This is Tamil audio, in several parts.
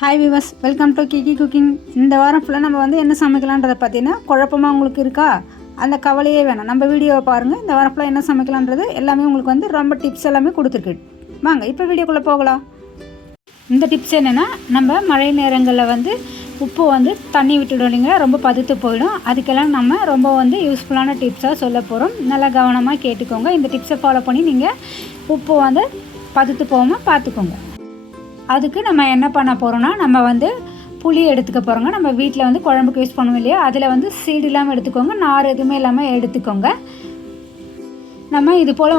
Hi viewers, welcome to Kiki cooking. இந்த வாரம் ஃபுல்லாக நம்ம என்ன சமைக்கலான்றதை பார்த்தீங்கன்னா குழப்பமாக உங்களுக்கு இருக்கா? அந்த கவலையே வேணாம், நம்ம வீடியோவை பாருங்கள். இந்த வாரம் ஃபுல்லாக என்ன சமைக்கலான்றது எல்லாமே உங்களுக்கு ரொம்ப டிப்ஸ் எல்லாமே கொடுத்துருக்கு. வாங்க இப்போ வீடியோக்குள்ளே போகலாம். இந்த டிப்ஸ் என்னென்னா, நம்ம மழை நேரங்களில் உப்பு தண்ணி விட்டுடும் இல்லைங்களா, ரொம்ப பதுத்து போயிடும். அதுக்கெல்லாம் நம்ம ரொம்ப யூஸ்ஃபுல்லான டிப்ஸாக சொல்ல போகிறோம். நல்லா கவனமாக கேட்டுக்கோங்க. இந்த டிப்ஸை ஃபாலோ பண்ணி நீங்கள் உப்பு பதுத்து போகாமல் பார்த்துக்கோங்க. அதுக்கு நம்ம என்ன பண்ண போகிறோன்னா, நம்ம புளி எடுத்துக்க போகிறோங்க. நம்ம வீட்டில் குழம்புக்கு யூஸ் பண்ணுவோம் இல்லையா, அதில் சீடு இல்லாமல் எடுத்துக்கோங்க, நார் எதுவுமே இல்லாமல் எடுத்துக்கோங்க. நம்ம இது போல்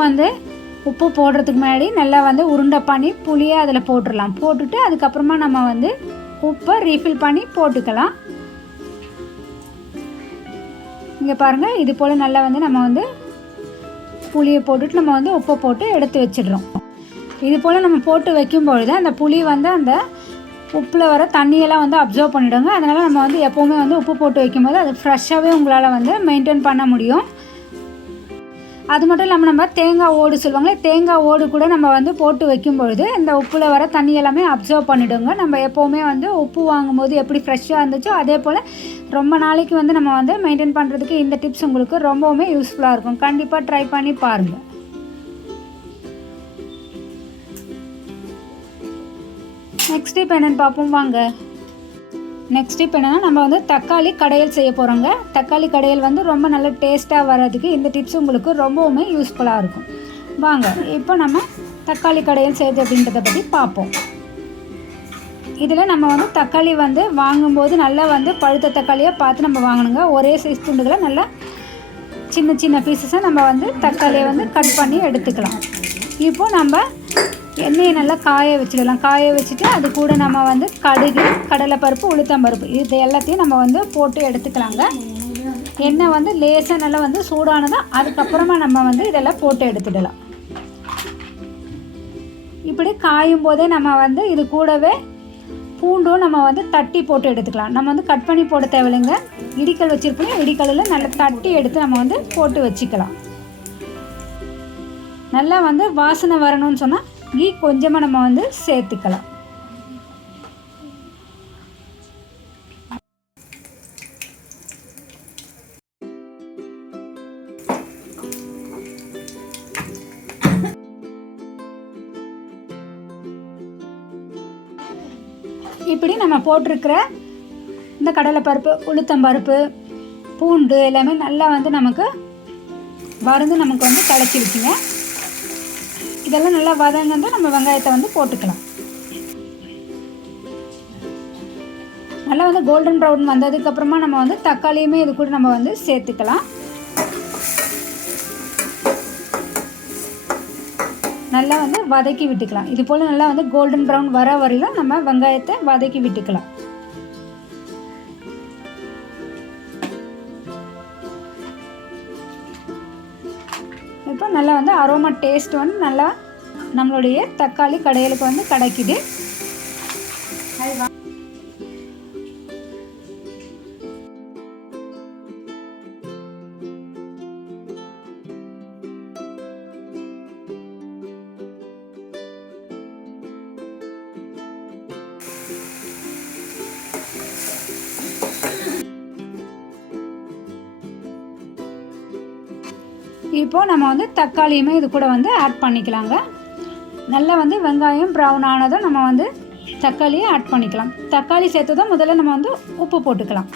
உப்பு போடுறதுக்கு முன்னாடி நல்லா உருண்டை பண்ணி புளியை அதில் போட்டுடலாம். போட்டுட்டு அதுக்கப்புறமா நம்ம உப்பை ரீஃபில் பண்ணி போட்டுக்கலாம். இங்கே பாருங்கள், இது போல் நல்லா நம்ம புளியை போட்டுட்டு நம்ம உப்பை போட்டு எடுத்து வச்சிடுறோம். இது போல் நம்ம போட்டு வைக்கும்பொழுது அந்த புளி அந்த உப்பில் வர தண்ணியெல்லாம் அப்சர்வ் பண்ணிவிடுங்க. அதனால் நம்ம எப்போவுமே உப்பு போட்டு வைக்கும்போது அது ஃப்ரெஷ்ஷாகவே உங்களால் மெயின்டைன் பண்ண முடியும். அது மட்டும் இல்லாமல் நம்ம தேங்காய் ஓடு சொல்லுவாங்களே, தேங்காய் ஓடு கூட நம்ம போட்டு வைக்கும்பொழுது இந்த உப்பில் வர தண்ணி எல்லாமே அப்சர்வ் பண்ணிவிடுங்க. நம்ம எப்போவுமே உப்பு வாங்கும்போது எப்படி ஃப்ரெஷ்ஷாக இருந்துச்சோ அதே போல் ரொம்ப நாளைக்கு நம்ம மெயின்டைன் பண்ணுறதுக்கு இந்த டிப்ஸ் உங்களுக்கு ரொம்பவுமே யூஸ்ஃபுல்லாக இருக்கும். கண்டிப்பாக ட்ரை பண்ணி பாருங்கள். நெக்ஸ்ட் டிப் என்னென்னு பார்ப்போம் வாங்க. நெக்ஸ்ட் டிப் என்னென்னா, நம்ம தக்காளி கடையல் செய்ய போகிறோங்க. தக்காளி கடையல் ரொம்ப நல்ல டேஸ்ட்டாக வர்றதுக்கு இந்த டிப்ஸ் உங்களுக்கு ரொம்பவுமே யூஸ்ஃபுல்லாக இருக்கும். வாங்க இப்போ நம்ம தக்காளி கடையல் செய்யுது அப்படின்றத பற்றி பார்ப்போம். இதில் நம்ம தக்காளி வாங்கும்போது நல்லா பழுத்த தக்காளியாக பார்த்து நம்ம வாங்கணுங்க. ஒரே சைஸ் துண்டுகளை நல்லா சின்ன சின்ன பீசஸாக நம்ம தக்காளியை கட் பண்ணி எடுத்துக்கலாம். இப்போது நம்ம எண்ணெயை நல்லா காய வச்சிடலாம். காய வச்சுட்டு அது கூட நம்ம கடுகு, கடலைப்பருப்பு, உளுத்தம்பருப்பு இது எல்லாத்தையும் நம்ம போட்டு எடுத்துக்கலாங்க. எண்ணெய் லேசாக நல்லா சூடானதாக அதுக்கப்புறமா நம்ம இதெல்லாம் போட்டு எடுத்துடலாம். இப்படி காயும் போதே நம்ம இது கூடவே பூண்டும் நம்ம தட்டி போட்டு எடுத்துக்கலாம். நம்ம கட் பண்ணி போட தேவையில்லைங்க. இடிக்கல் வச்சுருப்போம், இடிக்கல்லில் நல்லா தட்டி எடுத்து நம்ம போட்டு வச்சுக்கலாம். நல்லா வாசனை வரணும்னு சொன்னால் கீ கொஞ்சமாக நம்ம சேர்த்துக்கலாம். இப்படி நம்ம போட்டிருக்கிற இந்த கடலைப்பருப்பு, உளுத்தம்பருப்பு, பூண்டு எல்லாமே நல்லா நமக்கு வறுந்து நமக்கு கலக்கிடுச்சுங்க. இதெல்லாம் நல்லா வதங்கி நம்ம வெங்காயத்தை போட்டுக்கலாம். நல்லா கோல்டன் ப்ரௌன் வந்ததுக்கப்புறமா நம்ம தக்காளியுமே இது கூட நம்ம சேர்த்துக்கலாம். நல்லா வதக்கி விட்டுக்கலாம். இது போல் நல்லா கோல்டன் ப்ரௌன் வர வரையிலும் நம்ம வெங்காயத்தை வதக்கி விட்டுக்கலாம். இப்போ நல்லா அரோமா டேஸ்ட் நல்லா நம்மளுடைய தக்காளி கடையலுக்கு கிடைக்குது. இப்போ நம்ம தக்காளியுமே இது கூட ஆட் பண்ணிக்கலாங்க. நல்லா வெங்காயம் ப்ரௌன் ஆனதும் நம்ம தக்காளியை ஆட் பண்ணிக்கலாம். தக்காளி சேர்த்ததும் முதல்ல நம்ம உப்பு போட்டுக்கலாம்.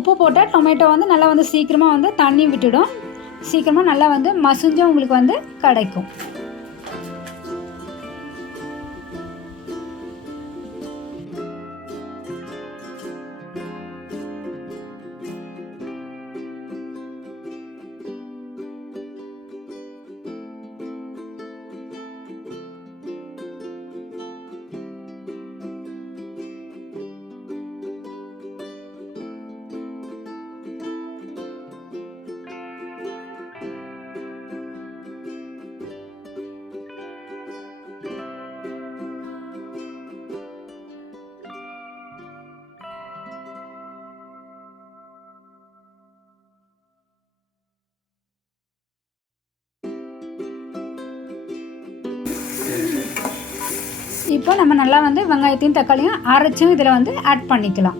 உப்பு போட்டால் டொமேட்டோ நல்லா சீக்கிரமாக தண்ணி விட்டுடும். சீக்கிரமாக நல்லா மசிஞ்சும் உங்களுக்கு கிடைக்கும். இப்போ நம்ம நல்லா வந்து வெங்காயத்தையும் தக்காளியும் அரைச்சும் இதில் வந்து ஆட் பண்ணிக்கலாம்.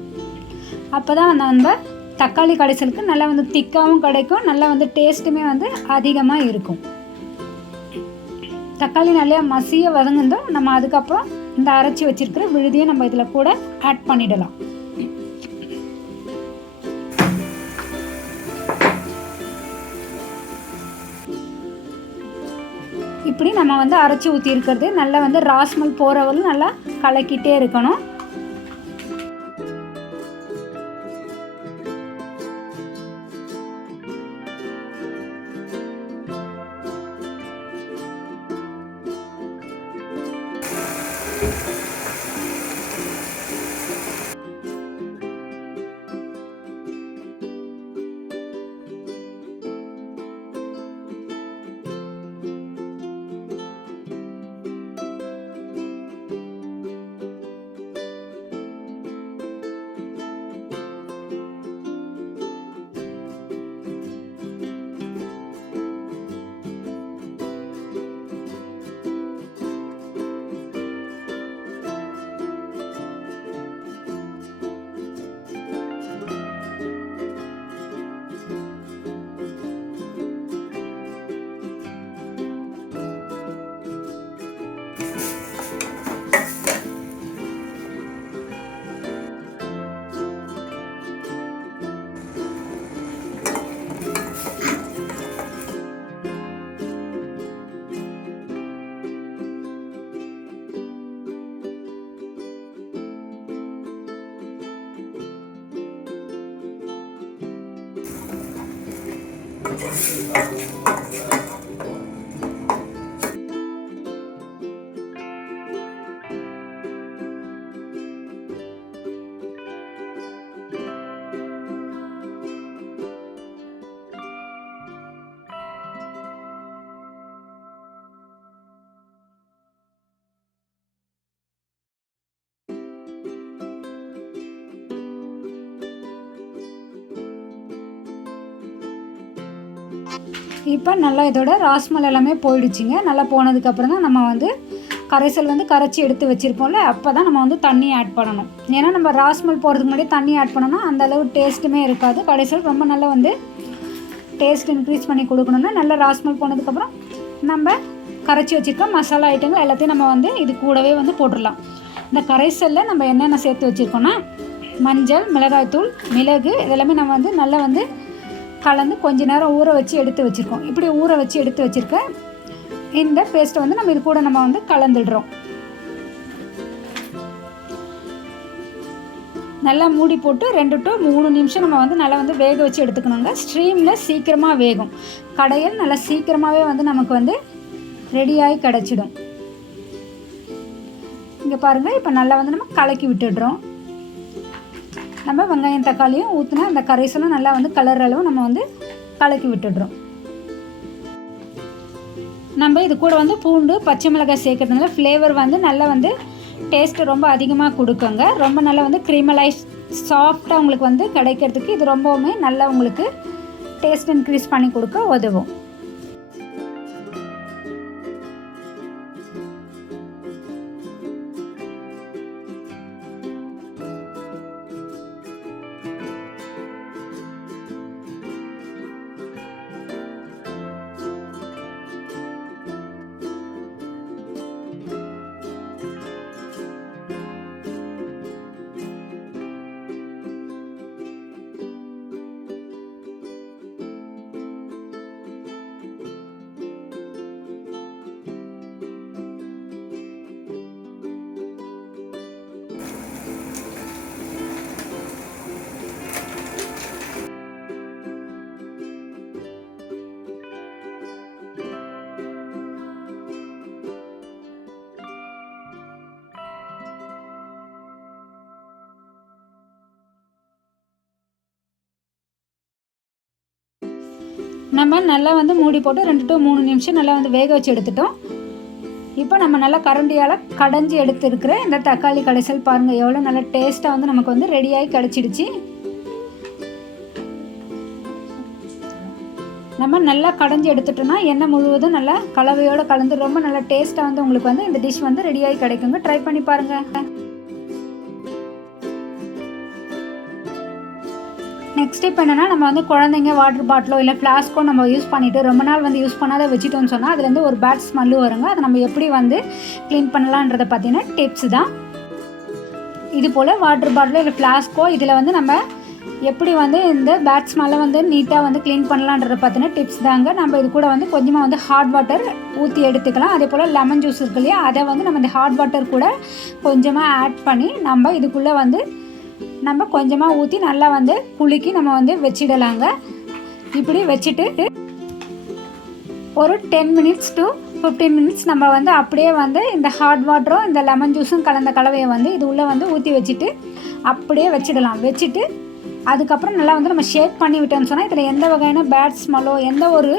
அப்போ தான் நம்ம தக்காளி கடைசலுக்கு நல்லா வந்து திக்காகவும் கிடைக்கும், நல்லா வந்து டேஸ்ட்டுமே வந்து அதிகமாக இருக்கும். தக்காளி நல்லா மசிய வதங்குந்தோம் நம்ம அதுக்கப்புறம் இந்த அரைச்சி வச்சிருக்கிற விழுதியை நம்ம இதில் கூட ஆட் பண்ணிடலாம். இப்படி நம்ம வந்து அரைச்சி ஊற்றி இருக்கிறது நல்லா வந்து ராஸ்மல் போகிறவங்களும் நல்லா கலக்கிட்டே இருக்கணும். இப்போ நல்லா இதோட ராஸ்மல் எல்லாமே போயிடுச்சுங்க. நல்லா போனதுக்கப்புறம் தான் நம்ம வந்து கரைசல் வந்து கரைச்சி எடுத்து வச்சுருப்போம்ல, அப்போ தான் நம்ம வந்து தண்ணி ஆட் பண்ணணும். ஏன்னா நம்ம ராஸ்மல் போகிறதுக்கு முன்னாடி தண்ணி ஆட் பண்ணோம்னா அந்தளவு டேஸ்ட்டுமே இருக்காது. கரைசல் ரொம்ப நல்லா வந்து டேஸ்ட் இன்க்ரீஸ் பண்ணி கொடுக்கணுன்னா நல்லா ராஸ்மல் போனதுக்கப்புறம் நம்ம கரைச்சி வச்சுருக்க மசாலா ஐட்டங்கள் எல்லாத்தையும் நம்ம வந்து இது கூடவே வந்து போட்டுடலாம். இந்த கரைசலில் நம்ம என்னென்ன சேர்த்து வச்சுருக்கோன்னா மஞ்சள், மிளகாய்த்தூள், மிளகு இதெல்லாமே நம்ம வந்து நல்லா வந்து கலந்து கொஞ்ச நேரம் ஊற வச்சு எடுத்து வச்சுருக்கோம். இப்படி ஊற வச்சு எடுத்து வச்சுருக்க இந்த பேஸ்ட்டை வந்து நம்ம இது கூட நம்ம வந்து கலந்துடுறோம். நல்லா மூடி போட்டு 2 to 3 நிமிஷம் நம்ம வந்து நல்லா வந்து வேக வச்சு எடுத்துக்கணுங்க. ஸ்ட்ரீமில் சீக்கிரமாக வேகும். கடையில் நல்லா சீக்கிரமாகவே வந்து நமக்கு வந்து ரெடியாகி கிடச்சிடும். இங்கே பாருங்கள், இப்போ நல்லா வந்து நம்ம கலக்கி விட்டுடுறோம். நம்ம வெங்காயம் தக்காளியும் ஊற்றினா அந்த கரைசலும் நல்லா வந்து கலர் அளவு நம்ம வந்து கலக்கி விட்டுடுறோம். நம்ம இது கூட வந்து பூண்டு, பச்சை மிளகாய் சேர்க்கறதுனால ஃப்ளேவர் வந்து நல்லா வந்து டேஸ்ட்டு ரொம்ப அதிகமாக கொடுக்குங்க. ரொம்ப நல்லா வந்து க்ரீமலைஸ் சாஃப்டாக உங்களுக்கு வந்து கிடைக்கிறதுக்கு இது ரொம்பவுமே நல்லா உங்களுக்கு டேஸ்ட் இன்க்ரீஸ் பண்ணி கொடுக்க உதவும். நம்ம நல்லா வந்து மூடி போட்டு 2 to 3 நிமிஷம் நல்லா வந்து வேக வச்சு எடுத்துட்டோம். இப்போ நம்ம நல்லா கரண்டியால் கடைஞ்சி எடுத்துருக்கிற இந்த தக்காளி கடைசல் பாருங்கள் எவ்வளோ நல்லா டேஸ்ட்டாக வந்து நமக்கு வந்து ரெடியாகி கிடச்சிடுச்சு. நம்ம நல்லா கடைஞ்சி எடுத்துட்டோம்னா எண்ணெய் முழுவதும் நல்லா கலவையோடு கலந்து ரொம்ப நல்லா டேஸ்ட்டாக வந்து உங்களுக்கு வந்து இந்த டிஷ் வந்து ரெடியாகி கிடைக்குங்க. ட்ரை பண்ணி பாருங்கள். நெக்ஸ்ட் இப்போ என்னென்னா, நம்ம வந்து குழந்தைங்க வாட்டர் பாட்டிலோ இல்லை ஃப்ளாஸ்க்கோ நம்ம யூஸ் பண்ணிவிட்டு ரொம்ப நாள் வந்து யூஸ் பண்ணாத வச்சுட்டோன்னு சொன்னால் அதுலேருந்து ஒரு பேட் ஸ்மெல்லு வருங்க. அதை நம்ம எப்படி வந்து க்ளீன் பண்ணலான்றதை பார்த்தீங்கன்னா டிப்ஸ் தான். இது போல் வாட்டர் பாட்டிலோ இல்லை ஃப்ளாஸ்க்கோ இதில் வந்து நம்ம எப்படி வந்து இந்த பேட் ஸ்மெல்லை வந்து நீட்டாக வந்து க்ளீன் பண்ணலான்றதை பார்த்தீங்கன்னா டிப்ஸ் தாங்க. நம்ம இது கூட வந்து கொஞ்சமாக வந்து ஹாட் வாட்டர் ஊற்றி எடுத்துக்கலாம். அதே போல் லெமன் ஜூஸ் இருக்கு இல்லையா, அதை வந்து நம்ம இந்த ஹாட் வாட்டர் கூட கொஞ்சமாக ஆட் பண்ணி நம்ம இதுக்குள்ளே வந்து நம்ம கொஞ்சமாக ஊற்றி நல்லா வந்து குலுக்கி நம்ம வந்து வச்சிடலாங்க. இப்படி வச்சுட்டு ஒரு 10 minutes to 15 minutes நம்ம வந்து அப்படியே வந்து இந்த ஹாட் வாட்டரும் இந்த லெமன் ஜூஸும் கலந்த கலவையை வந்து இது உள்ளே வந்து ஊற்றி வச்சுட்டு அப்படியே வச்சிடலாம். வச்சுட்டு அதுக்கப்புறம் நல்லா வந்து நம்ம ஷேக் பண்ணி விட்டோம்னு சொன்னால் இதில் எந்த வகையான பேட் ஸ்மெல்லோ எந்த ஒரு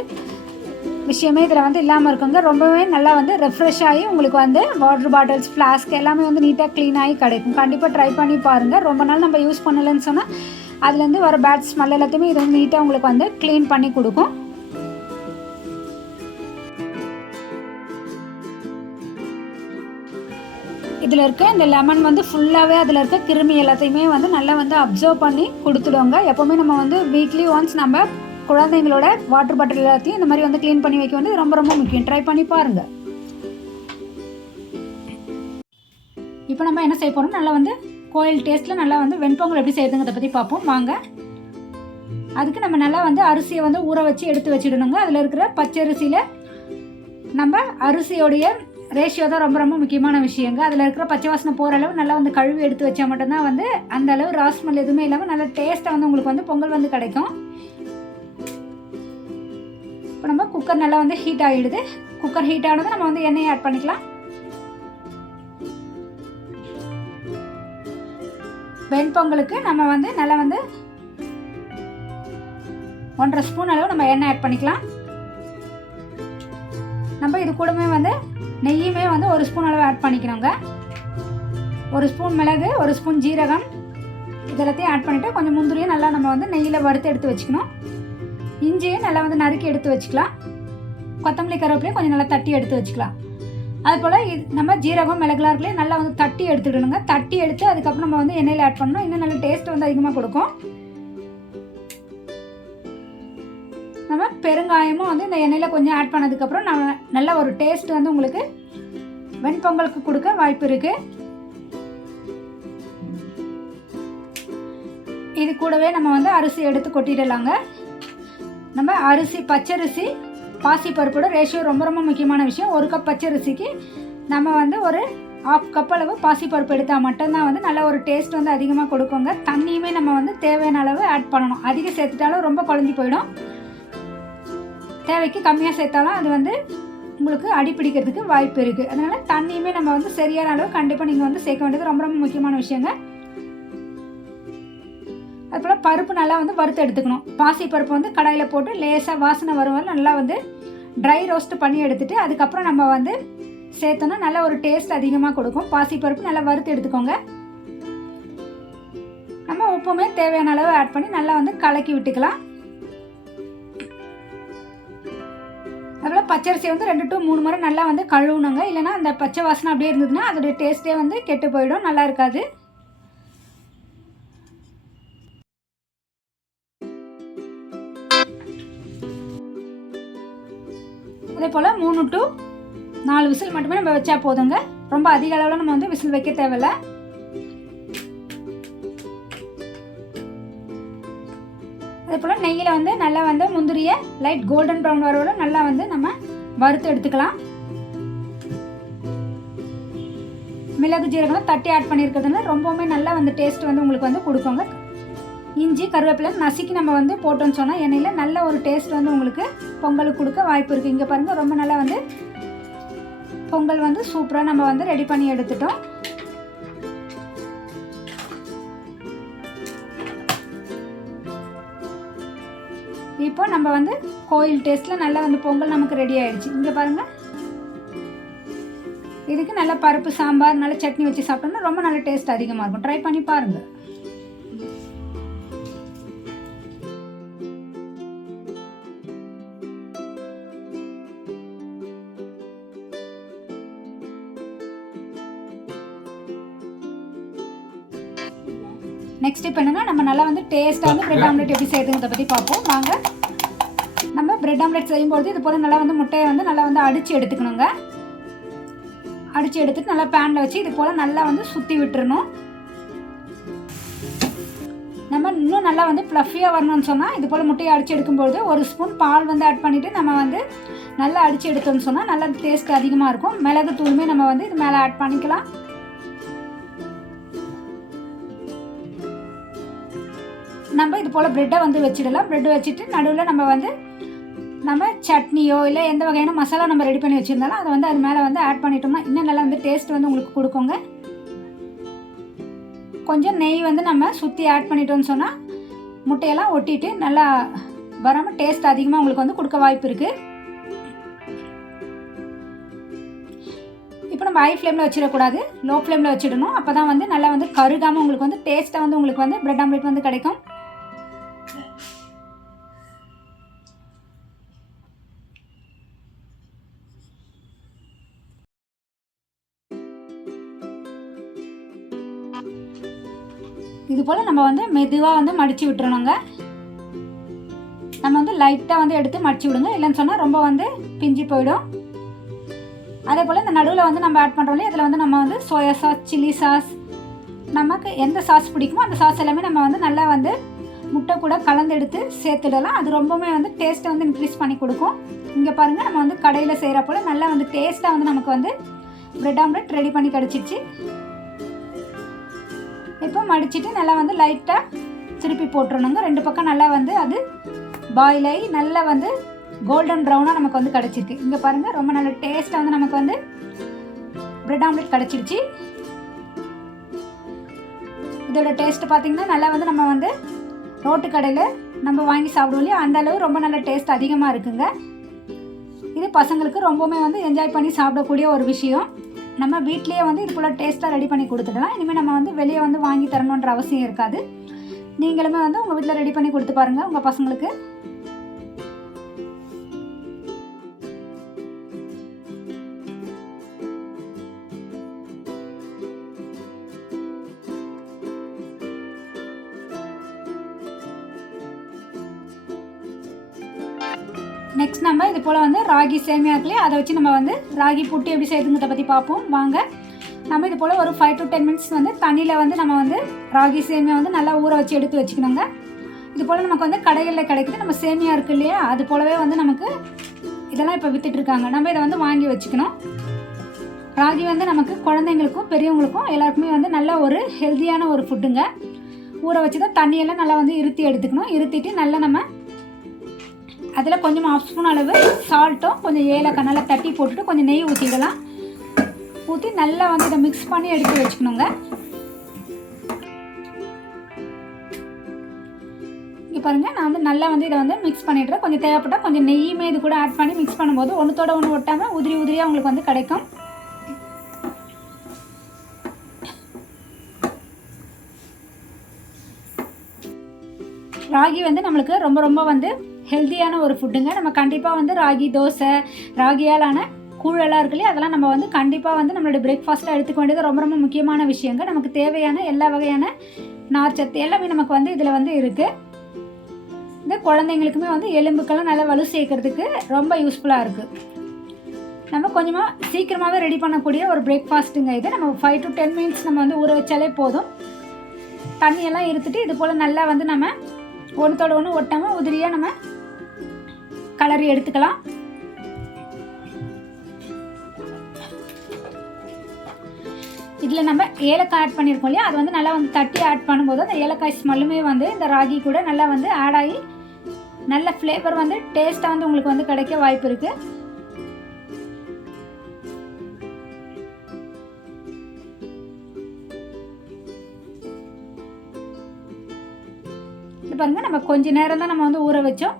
விஷயமே இதில் வந்து இல்லாமல் இருக்குங்க. ரொம்பவே நல்லா வந்து ரெஃப்ரெஷ் ஆகி உங்களுக்கு வந்து வாட்டர் பாட்டில்ஸ் ஃப்ளாஸ்க் எல்லாமே வந்து நீட்டாக க்ளீன் ஆகி கிடைக்கும். கண்டிப்பாக ட்ரை பண்ணி பாருங்கள். ரொம்ப நாள் நம்ம யூஸ் பண்ணலைன்னு சொன்னால் அதுலேருந்து வர பேட் ஸ்மெல் எல்லாத்தையுமே இது வந்து நீட்டாக உங்களுக்கு வந்து க்ளீன் பண்ணி கொடுக்கும். இதில் இருக்க இந்த லெமன் வந்து ஃபுல்லாகவே அதில் இருக்க கிருமி எல்லாத்தையுமே வந்து நல்லா வந்து அப்சர்வ் பண்ணி கொடுத்துடுவாங்க. எப்போவுமே நம்ம வந்து வீக்லி ஒன்ஸ் நம்ம குழந்தைங்களோட வாட்டர் பாட்டில் எல்லாத்தையும் இந்த மாதிரி வந்து க்ளீன் பண்ணி வைக்க வேண்டியது ரொம்ப ரொம்ப முக்கியம். ட்ரை பண்ணி பாருங்கள். இப்போ நம்ம என்ன செய்ய போகிறோம், நல்லா வந்து கோயில் டேஸ்ட்டில் நல்லா வந்து வெண்பொங்கல் எப்படி செய்யுதுங்கிறத பற்றி பார்ப்போம் வாங்க. அதுக்கு நம்ம நல்லா வந்து அரிசியை வந்து ஊற வச்சு எடுத்து வச்சிடணுங்க. அதில் இருக்கிற பச்சரிசியில் நம்ம அரிசியோடைய ரேஷியோ தான் ரொம்ப ரொம்ப முக்கியமான விஷயங்க. அதில் இருக்கிற பச்சை வாசனை போகிற அளவு நல்லா வந்து கழுவி எடுத்து வச்சா மட்டும்தான் வந்து அந்த அளவு ராஸ்மல் எதுவுமே இல்லாமல் நல்லா டேஸ்ட்டாக வந்து உங்களுக்கு வந்து பொங்கல் வந்து கிடைக்கும். இப்போ நம்ம குக்கர் நல்லா வந்து ஹீட் ஆகிடுது. குக்கர் ஹீட் ஆனது நம்ம வந்து எண்ணெயை ஆட் பண்ணிக்கலாம். வெண்பொங்கலுக்கு நம்ம வந்து நல்லா வந்து 1.5 ஸ்பூன் அளவு நம்ம எண்ணெய் ஆட் பண்ணிக்கலாம். நம்ம இது கூடவே வந்து நெய்யுமே வந்து 1 ஸ்பூன் அளவு ஆட் பண்ணிக்கணுங்க. 1 ஸ்பூன் மிளகு, 1 ஸ்பூன் ஜீரகம் இதெல்லாத்தையும் ஆட் பண்ணிவிட்டு கொஞ்சம் முந்திரியும் நல்லா நம்ம வந்து நெய்யில் வறுத்து எடுத்து வச்சுக்கணும். இஞ்சியும் நல்லா வந்து நறுக்கி எடுத்து வச்சுக்கலாம். கொத்தமல்லி கருவேப்பிலையும் கொஞ்சம் நல்லா தட்டி எடுத்து வச்சுக்கலாம். அதுபோல் நம்ம ஜீரகம் மிளகுலாம் இருக்குல்லையே நல்லா வந்து தட்டி எடுத்துடணுங்க. தட்டி எடுத்து அதுக்கப்புறம் நம்ம வந்து எண்ணெயில் ஆட் பண்ணணும். இன்னும் நல்ல டேஸ்ட் வந்து அதிகமாக கொடுக்கும். நம்ம பெருங்காயமும் வந்து இந்த எண்ணெயில் கொஞ்சம் ஆட் பண்ணதுக்கப்புறம் நம்ம நல்ல ஒரு டேஸ்ட் வந்து உங்களுக்கு வெண்பொங்கலுக்கு கொடுக்க வாய்ப்பு இருக்குது. இது கூடவே நம்ம வந்து அரிசி எடுத்து கொட்டிடலாங்க. நம்ம அரிசி பச்சரிசி பாசி பருப்போட ரேஷியோ ரொம்ப ரொம்ப முக்கியமான விஷயம். 1 கப் பச்சரிசிக்கு நம்ம வந்து ஒரு 1/2 கப் அளவு பாசி பருப்பு எடுத்தால் மட்டும்தான் வந்து நல்ல ஒரு டேஸ்ட் வந்து அதிகமாக கொடுக்குங்க. தண்ணியுமே நம்ம வந்து தேவையான அளவு ஆட் பண்ணணும். அதிகம் சேர்த்துட்டாலும் ரொம்ப குழஞ்சி போயிடும். தேவைக்கு கம்மியாக சேர்த்தாலும் அது வந்து உங்களுக்கு அடிப்பிடிக்கிறதுக்கு வாய்ப்பு இருக்குது. அதனால் தண்ணியுமே நம்ம வந்து சரியான அளவு கண்டிப்பாக நீங்கள் வந்து சேர்க்க வேண்டியது ரொம்ப ரொம்ப முக்கியமான விஷயங்க. அதுபோல் பருப்பு நல்லா வந்து வறுத்து எடுத்துக்கணும். பாசி பருப்பு வந்து கடாயில் போட்டு லேசாக வாசனை வருவாங்க நல்லா வந்து ட்ரை ரோஸ்ட் பண்ணி எடுத்துகிட்டு அதுக்கப்புறம் நம்ம வந்து சேர்த்தோன்னா நல்ல ஒரு டேஸ்ட் அதிகமாக கொடுக்கும். பாசி பருப்பு நல்லா வறுத்து எடுத்துக்கோங்க. நம்ம உப்புமே தேவையான அளவு ஆட் பண்ணி நல்லா வந்து கலக்கி விட்டுக்கலாம். அதுபோல் பச்சரிசியை வந்து 2 to 3 முறை நல்லா வந்து கழுவுணுங்க. இல்லைனா அந்த பச்சை வாசனை அப்படியே இருந்ததுன்னா அதோடைய டேஸ்ட்டே வந்து கெட்டு போயிடும், நல்லா இருக்காது. அதே போல் 3 to 4 விசில் மட்டுமே நம்ம வச்சா போதுங்க. ரொம்ப அதிக அளவில் நம்ம வந்து விசில் வைக்க தேவையில்லை. அதே போல் நெய்யில் வந்து நல்லா வந்து முந்திரியை லைட் கோல்டன் ப்ரௌன் வரோட நல்லா வந்து நம்ம வறுத்து எடுத்துக்கலாம். மிளகு ஜீரகம் தட்டி ஆட் பண்ணியிருக்கிறதுனால ரொம்பவுமே நல்லா வந்து டேஸ்ட் வந்து உங்களுக்கு வந்து கொடுக்குங்க. இஞ்சி கருவேப்பிலை நசுக்கி நம்ம வந்து போட்டோன்னு சொன்னால் எண்ணெயில் நல்ல ஒரு டேஸ்ட் வந்து உங்களுக்கு பொங்கலுக்கு கொடுக்க வாய்ப்பு இருக்குது. இங்கே பாருங்கள் ரொம்ப நல்லா வந்து பொங்கல் வந்து சூப்பராக நம்ம வந்து ரெடி பண்ணி எடுத்துட்டோம். இப்போ நம்ம வந்து கோயில் டேஸ்ட்டில் நல்லா வந்து பொங்கல் நமக்கு ரெடி ஆகிடுச்சு. இங்கே பாருங்கள், இதுக்கு நல்லா பருப்பு சாம்பார் நல்ல சட்னி வச்சு சாப்பிட்டோம்னா ரொம்ப நல்ல டேஸ்ட் அதிகமாக இருக்கும். ட்ரை பண்ணி பாருங்கள். நெக்ஸ்ட் இப்போ என்னென்னா நம்ம நல்லா வந்து டேஸ்ட்டாக வந்து ப்ரெட் ஆம்லெட் எப்படி செய்யுதுங்கிறத பற்றி பார்ப்போம் வாங்க. நம்ம ப்ரெட் ஆம்லெட் செய்யும்போது இது போல் நல்லா வந்து முட்டையை வந்து நல்லா வந்து அடித்து எடுத்துக்கணுங்க. அடித்து எடுத்துட்டு நல்லா பேனில் வச்சு இது போல் நல்லா வந்து சுற்றி விட்டுறணும். நம்ம இன்னும் நல்லா வந்து ஃப்ளஃபியாக வரணும்னு சொன்னால் இது போல் முட்டையை அடித்து எடுக்கும்போது ஒரு ஸ்பூன் பால் வந்து ஆட் பண்ணிவிட்டு நம்ம வந்து நல்லா அடித்து எடுத்தோம்னு சொன்னால் நல்லா டேஸ்ட் அதிகமாக இருக்கும். மிளகு தூளுமே நம்ம வந்து இது மேலே ஆட் பண்ணிக்கலாம். நம்ம இது போல் ப்ரெட்டை வந்து வச்சிடலாம். ப்ரெட் வச்சுட்டு நடுவில் நம்ம சட்னியோ இல்லை எந்த வகையான மசாலா நம்ம ரெடி பண்ணி வச்சுருந்தாலும் அதை வந்து அது மேலே வந்து ஆட் பண்ணிட்டோம்னா இன்னும் நல்லா வந்து டேஸ்ட் வந்து உங்களுக்கு கொடுக்குங்க. கொஞ்சம் நெய் வந்து நம்ம சுற்றி ஆட் பண்ணிட்டோம்னு சொன்னால் முட்டையெல்லாம் ஒட்டிட்டு நல்லா வராமல் டேஸ்ட் அதிகமாக உங்களுக்கு வந்து கொடுக்க வாய்ப்பு இருக்குது. இப்போ நம்ம ஹை ஃப்ளேமில் வச்சிடக்கூடாது, லோ ஃப்ளேமில் வச்சிடணும். அப்போ தான் வந்து நல்லா வந்து கருகாமல் உங்களுக்கு வந்து டேஸ்ட்டாக வந்து உங்களுக்கு வந்து ப்ரெட் ஆம்லெட் வந்து கிடைக்கும். இது போல் நம்ம வந்து மெதுவாக வந்து மடித்து விட்டுறணுங்க. நம்ம வந்து லைட்டாக வந்து எடுத்து மடித்து விடுங்க, இல்லைன்னு சொன்னால் ரொம்ப வந்து பிஞ்சு போயிடும். அதே போல் இந்த நடுவில் வந்து நம்ம ஆட் பண்ணுறோம் இல்லையா, இதில் வந்து நம்ம வந்து சோயா சாஸ், சில்லி சாஸ், நமக்கு எந்த சாஸ் பிடிக்குமோ அந்த சாஸ் எல்லாமே நம்ம வந்து நல்லா வந்து முட்டை கூட கலந்து எடுத்து சேர்த்துடலாம். அது ரொம்பவுமே வந்து டேஸ்ட்டை வந்து இன்க்ரீஸ் பண்ணி கொடுக்கும். இங்கே பாருங்கள், நம்ம வந்து கடையில் செய்கிற போல் நல்லா வந்து டேஸ்ட்டாக வந்து நமக்கு வந்து ப்ரெட் ஆம்லெட் ரெடி பண்ணி கிடச்சிச்சு. இப்போ மடிச்சுட்டு நல்லா வந்து லைட்டாக திருப்பி போட்டுறணுங்க. ரெண்டு பக்கம் நல்லா வந்து அது பாயில் ஆகி நல்லா வந்து கோல்டன் ப்ரௌனாக நமக்கு வந்து கிடச்சிருக்கு. இங்கே பாருங்கள், ரொம்ப நல்ல டேஸ்ட்டாக வந்து நமக்கு வந்து ப்ரெட் ஆம்லெட் கிடச்சிருச்சு. இதோட டேஸ்ட்டு பார்த்திங்கன்னா நல்லா வந்து நம்ம வந்து ரோட்டு கடையில் நம்ம வாங்கி சாப்பிடுவோம் இல்லையா, அந்த அளவு ரொம்ப நல்ல டேஸ்ட் அதிகமாக இருக்குங்க. இது பசங்களுக்கு ரொம்பவுமே வந்து என்ஜாய் பண்ணி சாப்பிடக்கூடிய ஒரு விஷயம். நம்ம வீட்லேயே வந்து இது போல் டேஸ்ட்டாக ரெடி பண்ணி கொடுத்துடலாம். இனிமேல் நம்ம வந்து வெளியே வந்து வாங்கி தரணுன்ற அவசியம் இருக்காது. நீங்களுமே வந்து உங்கள் வீட்டில் ரெடி பண்ணி கொடுத்து பாருங்கள் உங்கள் பசங்களுக்கு. நெக்ஸ்ட் நம்ம இது போல் வந்து ராகி சேமியா இருக்குல்லையே, அதை வச்சு நம்ம வந்து ராகி புட்டு எப்படி செய்யுதுங்கிறத பற்றி பார்ப்போம் வாங்க. நம்ம இது போல் ஒரு 5 to 10 minutes வந்து தண்ணியில் வந்து நம்ம வந்து ராகி சேமியா வந்து நல்லா ஊற வச்சு எடுத்து வச்சுக்கணுங்க. இது போல் நமக்கு வந்து கடைகளில் கிடைக்குது நம்ம சேமியா இருக்குது இல்லையா, அது போலவே வந்து நமக்கு இதெல்லாம் இப்போ விற்றுட்ருக்காங்க. நம்ம இதை வந்து வாங்கி வச்சுக்கணும். ராகி வந்து நமக்கு குழந்தைங்களுக்கும் பெரியவங்களுக்கும் எல்லாருக்குமே வந்து நல்ல ஒரு ஹெல்த்தியான ஒரு ஃபுட்டுங்க. ஊற வச்சு தான் தண்ணியெல்லாம் நல்லா வந்து இருத்தி எடுத்துக்கணும். இருத்திட்டு நல்லா நம்ம அதில் கொஞ்சம் 1/2 ஸ்பூன் அளவு சால்ட்டும் கொஞ்சம் ஏலக்காய் நல்லா தட்டி போட்டுட்டு கொஞ்சம் நெய் ஊற்றிடலாம். ஊற்றி நல்லா வந்து இதை மிக்ஸ் பண்ணி எடுத்து வச்சுக்கணுங்க. இங்கே பாருங்கள், நான் வந்து நல்லா வந்து இதை வந்து மிக்ஸ் பண்ணிடுறேன். கொஞ்சம் தேவைப்பட்டால் கொஞ்சம் நெய்யுமே இது கூட ஆட் பண்ணி மிக்ஸ் பண்ணும்போது ஒன்றுத்தோட ஒன்று ஒட்டாமல் உதிரி உதிரியாக உங்களுக்கு வந்து கிடைக்கும். ராகி வந்து நம்மளுக்கு ரொம்ப ரொம்ப வந்து ஹெல்த்தியான ஒரு ஃபுட்டுங்க. நம்ம கண்டிப்பாக வந்து ராகி தோசை, ராகியாலான கூழெல்லாம் இருக்குல்லையே, அதெல்லாம் நம்ம வந்து கண்டிப்பாக வந்து நம்மளோட பிரேக்ஃபாஸ்ட்டாக எடுத்துக்க வேண்டியது ரொம்ப ரொம்ப முக்கியமான விஷயங்க. நமக்கு தேவையான எல்லா வகையான நார்ச்சத்து எல்லாமே நமக்கு வந்து இதில் வந்து இருக்குது. இந்த குழந்தைங்களுக்குமே வந்து எலும்புக்கெல்லாம் நல்லா வலு சேர்க்கறதுக்கு ரொம்ப யூஸ்ஃபுல்லாக இருக்குது. நம்ம கொஞ்சமாக சீக்கிரமாகவே ரெடி பண்ணக்கூடிய ஒரு பிரேக்ஃபாஸ்ட்டுங்க இது. நம்ம 5 to 10 minutes நம்ம வந்து ஊற வச்சாலே போதும். தண்ணியெல்லாம் இருத்துட்டு இது போல் நல்லா வந்து நம்ம ஒன்றுத்தோட ஒன்று ஒட்டாமல் உதிரியாக நம்ம கலரி எடுத்துக்கலாம். இதில் நம்ம ஏலக்காய் ஆட் பண்ணியிருக்கோம் இல்லையா, அது வந்து நல்லா வந்து தட்டி ஆட் பண்ணும்போது அந்த ஏலக்காய் ஸ்மெல்லுமே வந்து இந்த ராகி கூட நல்லா வந்து ஆட் ஆகி நல்ல ஃப்ளேவர் வந்து டேஸ்ட்டாக வந்து உங்களுக்கு வந்து கிடைக்க வாய்ப்பு இருக்குது. இது பாருங்கள், நம்ம கொஞ்ச நேரம் தான் நம்ம வந்து ஊற வச்சோம்.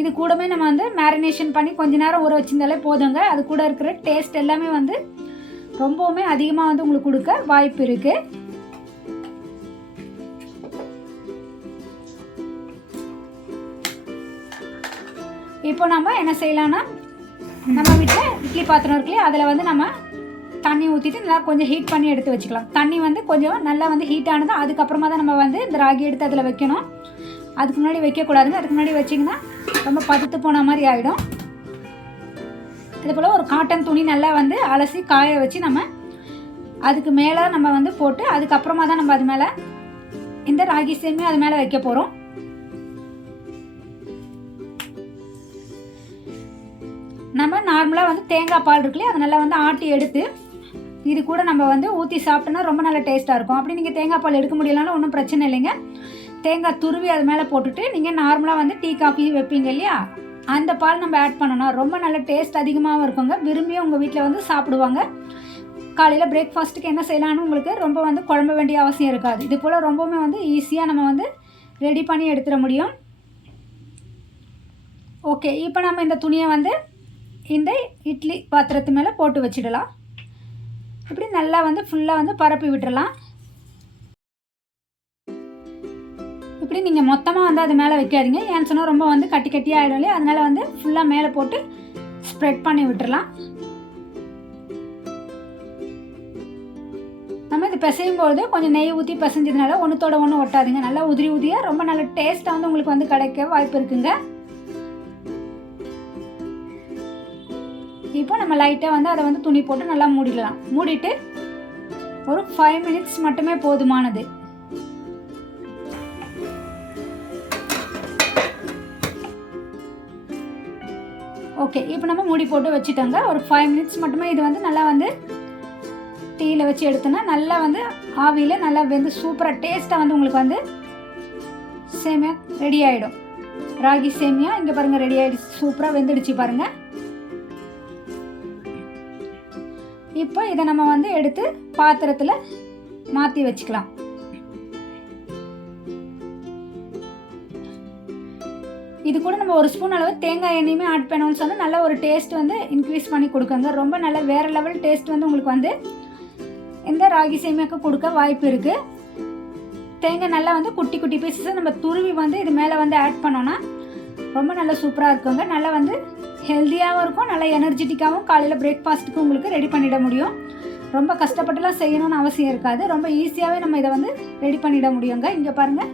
இது கூடவே நம்ம வந்து மேரினேஷன் பண்ணி கொஞ்ச நேரம் ஊற வச்சிருந்தாலே போதுங்க. அது கூட இருக்கிற டேஸ்ட் எல்லாமே வந்து ரொம்பவுமே அதிகமாக வந்து உங்களுக்கு கொடுக்க வாய்ப்பு இருக்கு. இப்போ நம்ம என்ன செய்யலாம்னா, நம்ம வீட்டில் இட்லி பாத்திரம் இருக்குல்லையே, அதில் வந்து நம்ம தண்ணி ஊற்றிட்டு நல்லா கொஞ்சம் ஹீட் பண்ணி எடுத்து வச்சுக்கலாம். தண்ணி வந்து கொஞ்சம் நல்லா வந்து ஹீட் ஆனது அதுக்கப்புறமா தான் நம்ம வந்து இந்த ராகி எடுத்து அதில் வைக்கணும். அதுக்கு முன்னாடி வைக்கக்கூடாதுங்க. அதுக்கு முன்னாடி வச்சிங்கன்னா ரொம்ப பதுத்து போன மாதிரி ஆகிடும். இது போல் ஒரு காட்டன் துணி நல்லா வந்து அலசி காய வச்சு நம்ம அதுக்கு மேலே நம்ம வந்து போட்டு அதுக்கப்புறமா தான் நம்ம அது மேலே இந்த ராகி சேமியா அது மேலே வைக்க போகிறோம். நம்ம நார்மலாக வந்து தேங்காய் பால் இருக்குல்லையே அதை நல்லா வந்து ஆட்டி எடுத்து இது கூட நம்ம வந்து ஊற்றி சாப்பிட்டோன்னா ரொம்ப நல்ல டேஸ்ட்டாக இருக்கும். அப்படி நீங்கள் தேங்காய் பால் எடுக்க முடியலனாலும் ஒன்றும் பிரச்சனை இல்லைங்க. தேங்காய் துருவி அது மேலே போட்டுட்டு நீங்கள் நார்மலாக வந்து டீ காஃபி வைப்பீங்க இல்லையா, அந்த பால் நம்ம ஆட் பண்ணணும். ரொம்ப நல்ல டேஸ்ட் அதிகமாகவும் இருக்குங்க. விரும்பியும் உங்கள் வீட்டில் வந்து சாப்பிடுவாங்க. காலையில் பிரேக்ஃபாஸ்ட்டுக்கு என்ன செய்யலான்னு உங்களுக்கு ரொம்ப வந்து குழம்ப வேண்டிய அவசியம் இருக்காது. இது போல் ரொம்பவுமே வந்து ஈஸியாக நம்ம வந்து ரெடி பண்ணி எடுத்துட முடியும். ஓகே, இப்போ நம்ம இந்த துணியை வந்து இந்த இட்லி பாத்திரத்து மேலே போட்டு வச்சிடலாம். இப்படி நல்லா வந்து ஃபுல்லாக வந்து பரப்பி விட்டுறலாம். இப்படி நீங்கள் மொத்தமாக வந்து அது மேலே வைக்காதீங்க. ஏன்னு சொன்னால் ரொம்ப வந்து கட்டி கட்டியாக ஆகிடும் இல்லையா, அதனால் வந்து ஃபுல்லாக மேலே போட்டு ஸ்ப்ரெட் பண்ணி விட்டுறலாம். நம்ம இது பிசையும் போது கொஞ்சம் நெய் ஊற்றி பிசைஞ்சதுனால ஒன்றுத்தோட ஒன்று ஒட்டாதுங்க. நல்லா உதிரி உதிரியாக ரொம்ப நல்ல டேஸ்ட்டாக வந்து உங்களுக்கு வந்து கிடைக்க வாய்ப்பு இருக்குங்க. இப்போ நம்ம லைட்டாக வந்து அதை வந்து துணி போட்டு நல்லா மூடிடலாம். மூடிட்டு ஒரு 5 மினிட்ஸ் மட்டுமே போதுமானது. ஓகே, இப்போ நம்ம மூடி போட்டு வச்சுட்டோங்க. ஒரு 5 மினிட்ஸ் மட்டுமே இது வந்து நல்லா வந்து தீயில் வச்சு எடுத்தோன்னா நல்லா வந்து ஆவியில் நல்லா வெந்து சூப்பராக டேஸ்ட்டாக வந்து உங்களுக்கு வந்து சேமியா ரெடி ஆகிடும். ராகி சேமியா இங்கே பாருங்கள் ரெடி ஆகிடுச்சு, சூப்பராக வெந்துடுச்சு பாருங்கள். இப்போ இதை நம்ம வந்து எடுத்து பாத்திரத்தில் மாற்றி வச்சுக்கலாம். இது கூட நம்ம ஒரு ஸ்பூன் அளவு தேங்காய் எண்ணெயுமே ஆட் பண்ணோம்னு சொன்னால் நல்ல ஒரு டேஸ்ட் வந்து இன்க்ரீஸ் பண்ணி கொடுக்குங்க. ரொம்ப நல்ல வேறு லெவல் டேஸ்ட் வந்து உங்களுக்கு வந்து இந்த ராகி சேமியாவுக்கு கொடுக்க வாய்ப்பு இருக்குது. தேங்காய் நல்லா வந்து குட்டி குட்டி பீசஸ் நம்ம துருவி வந்து இது மேலே வந்து ஆட் பண்ணோன்னா ரொம்ப நல்லா சூப்பராக இருக்குங்க. நல்லா வந்து ஹெல்த்தியாகவும் இருக்கும், நல்லா எனர்ஜெட்டிக்காகவும் காலையில் பிரேக்ஃபாஸ்ட்டுக்கு உங்களுக்கு ரெடி பண்ணிட முடியும். ரொம்ப கஷ்டப்பட்டுலாம் செய்யணும்னு அவசியம் இருக்காது. ரொம்ப ஈஸியாகவே நம்ம இதை வந்து ரெடி பண்ணிட முடியுங்க. இங்கே பாருங்கள்,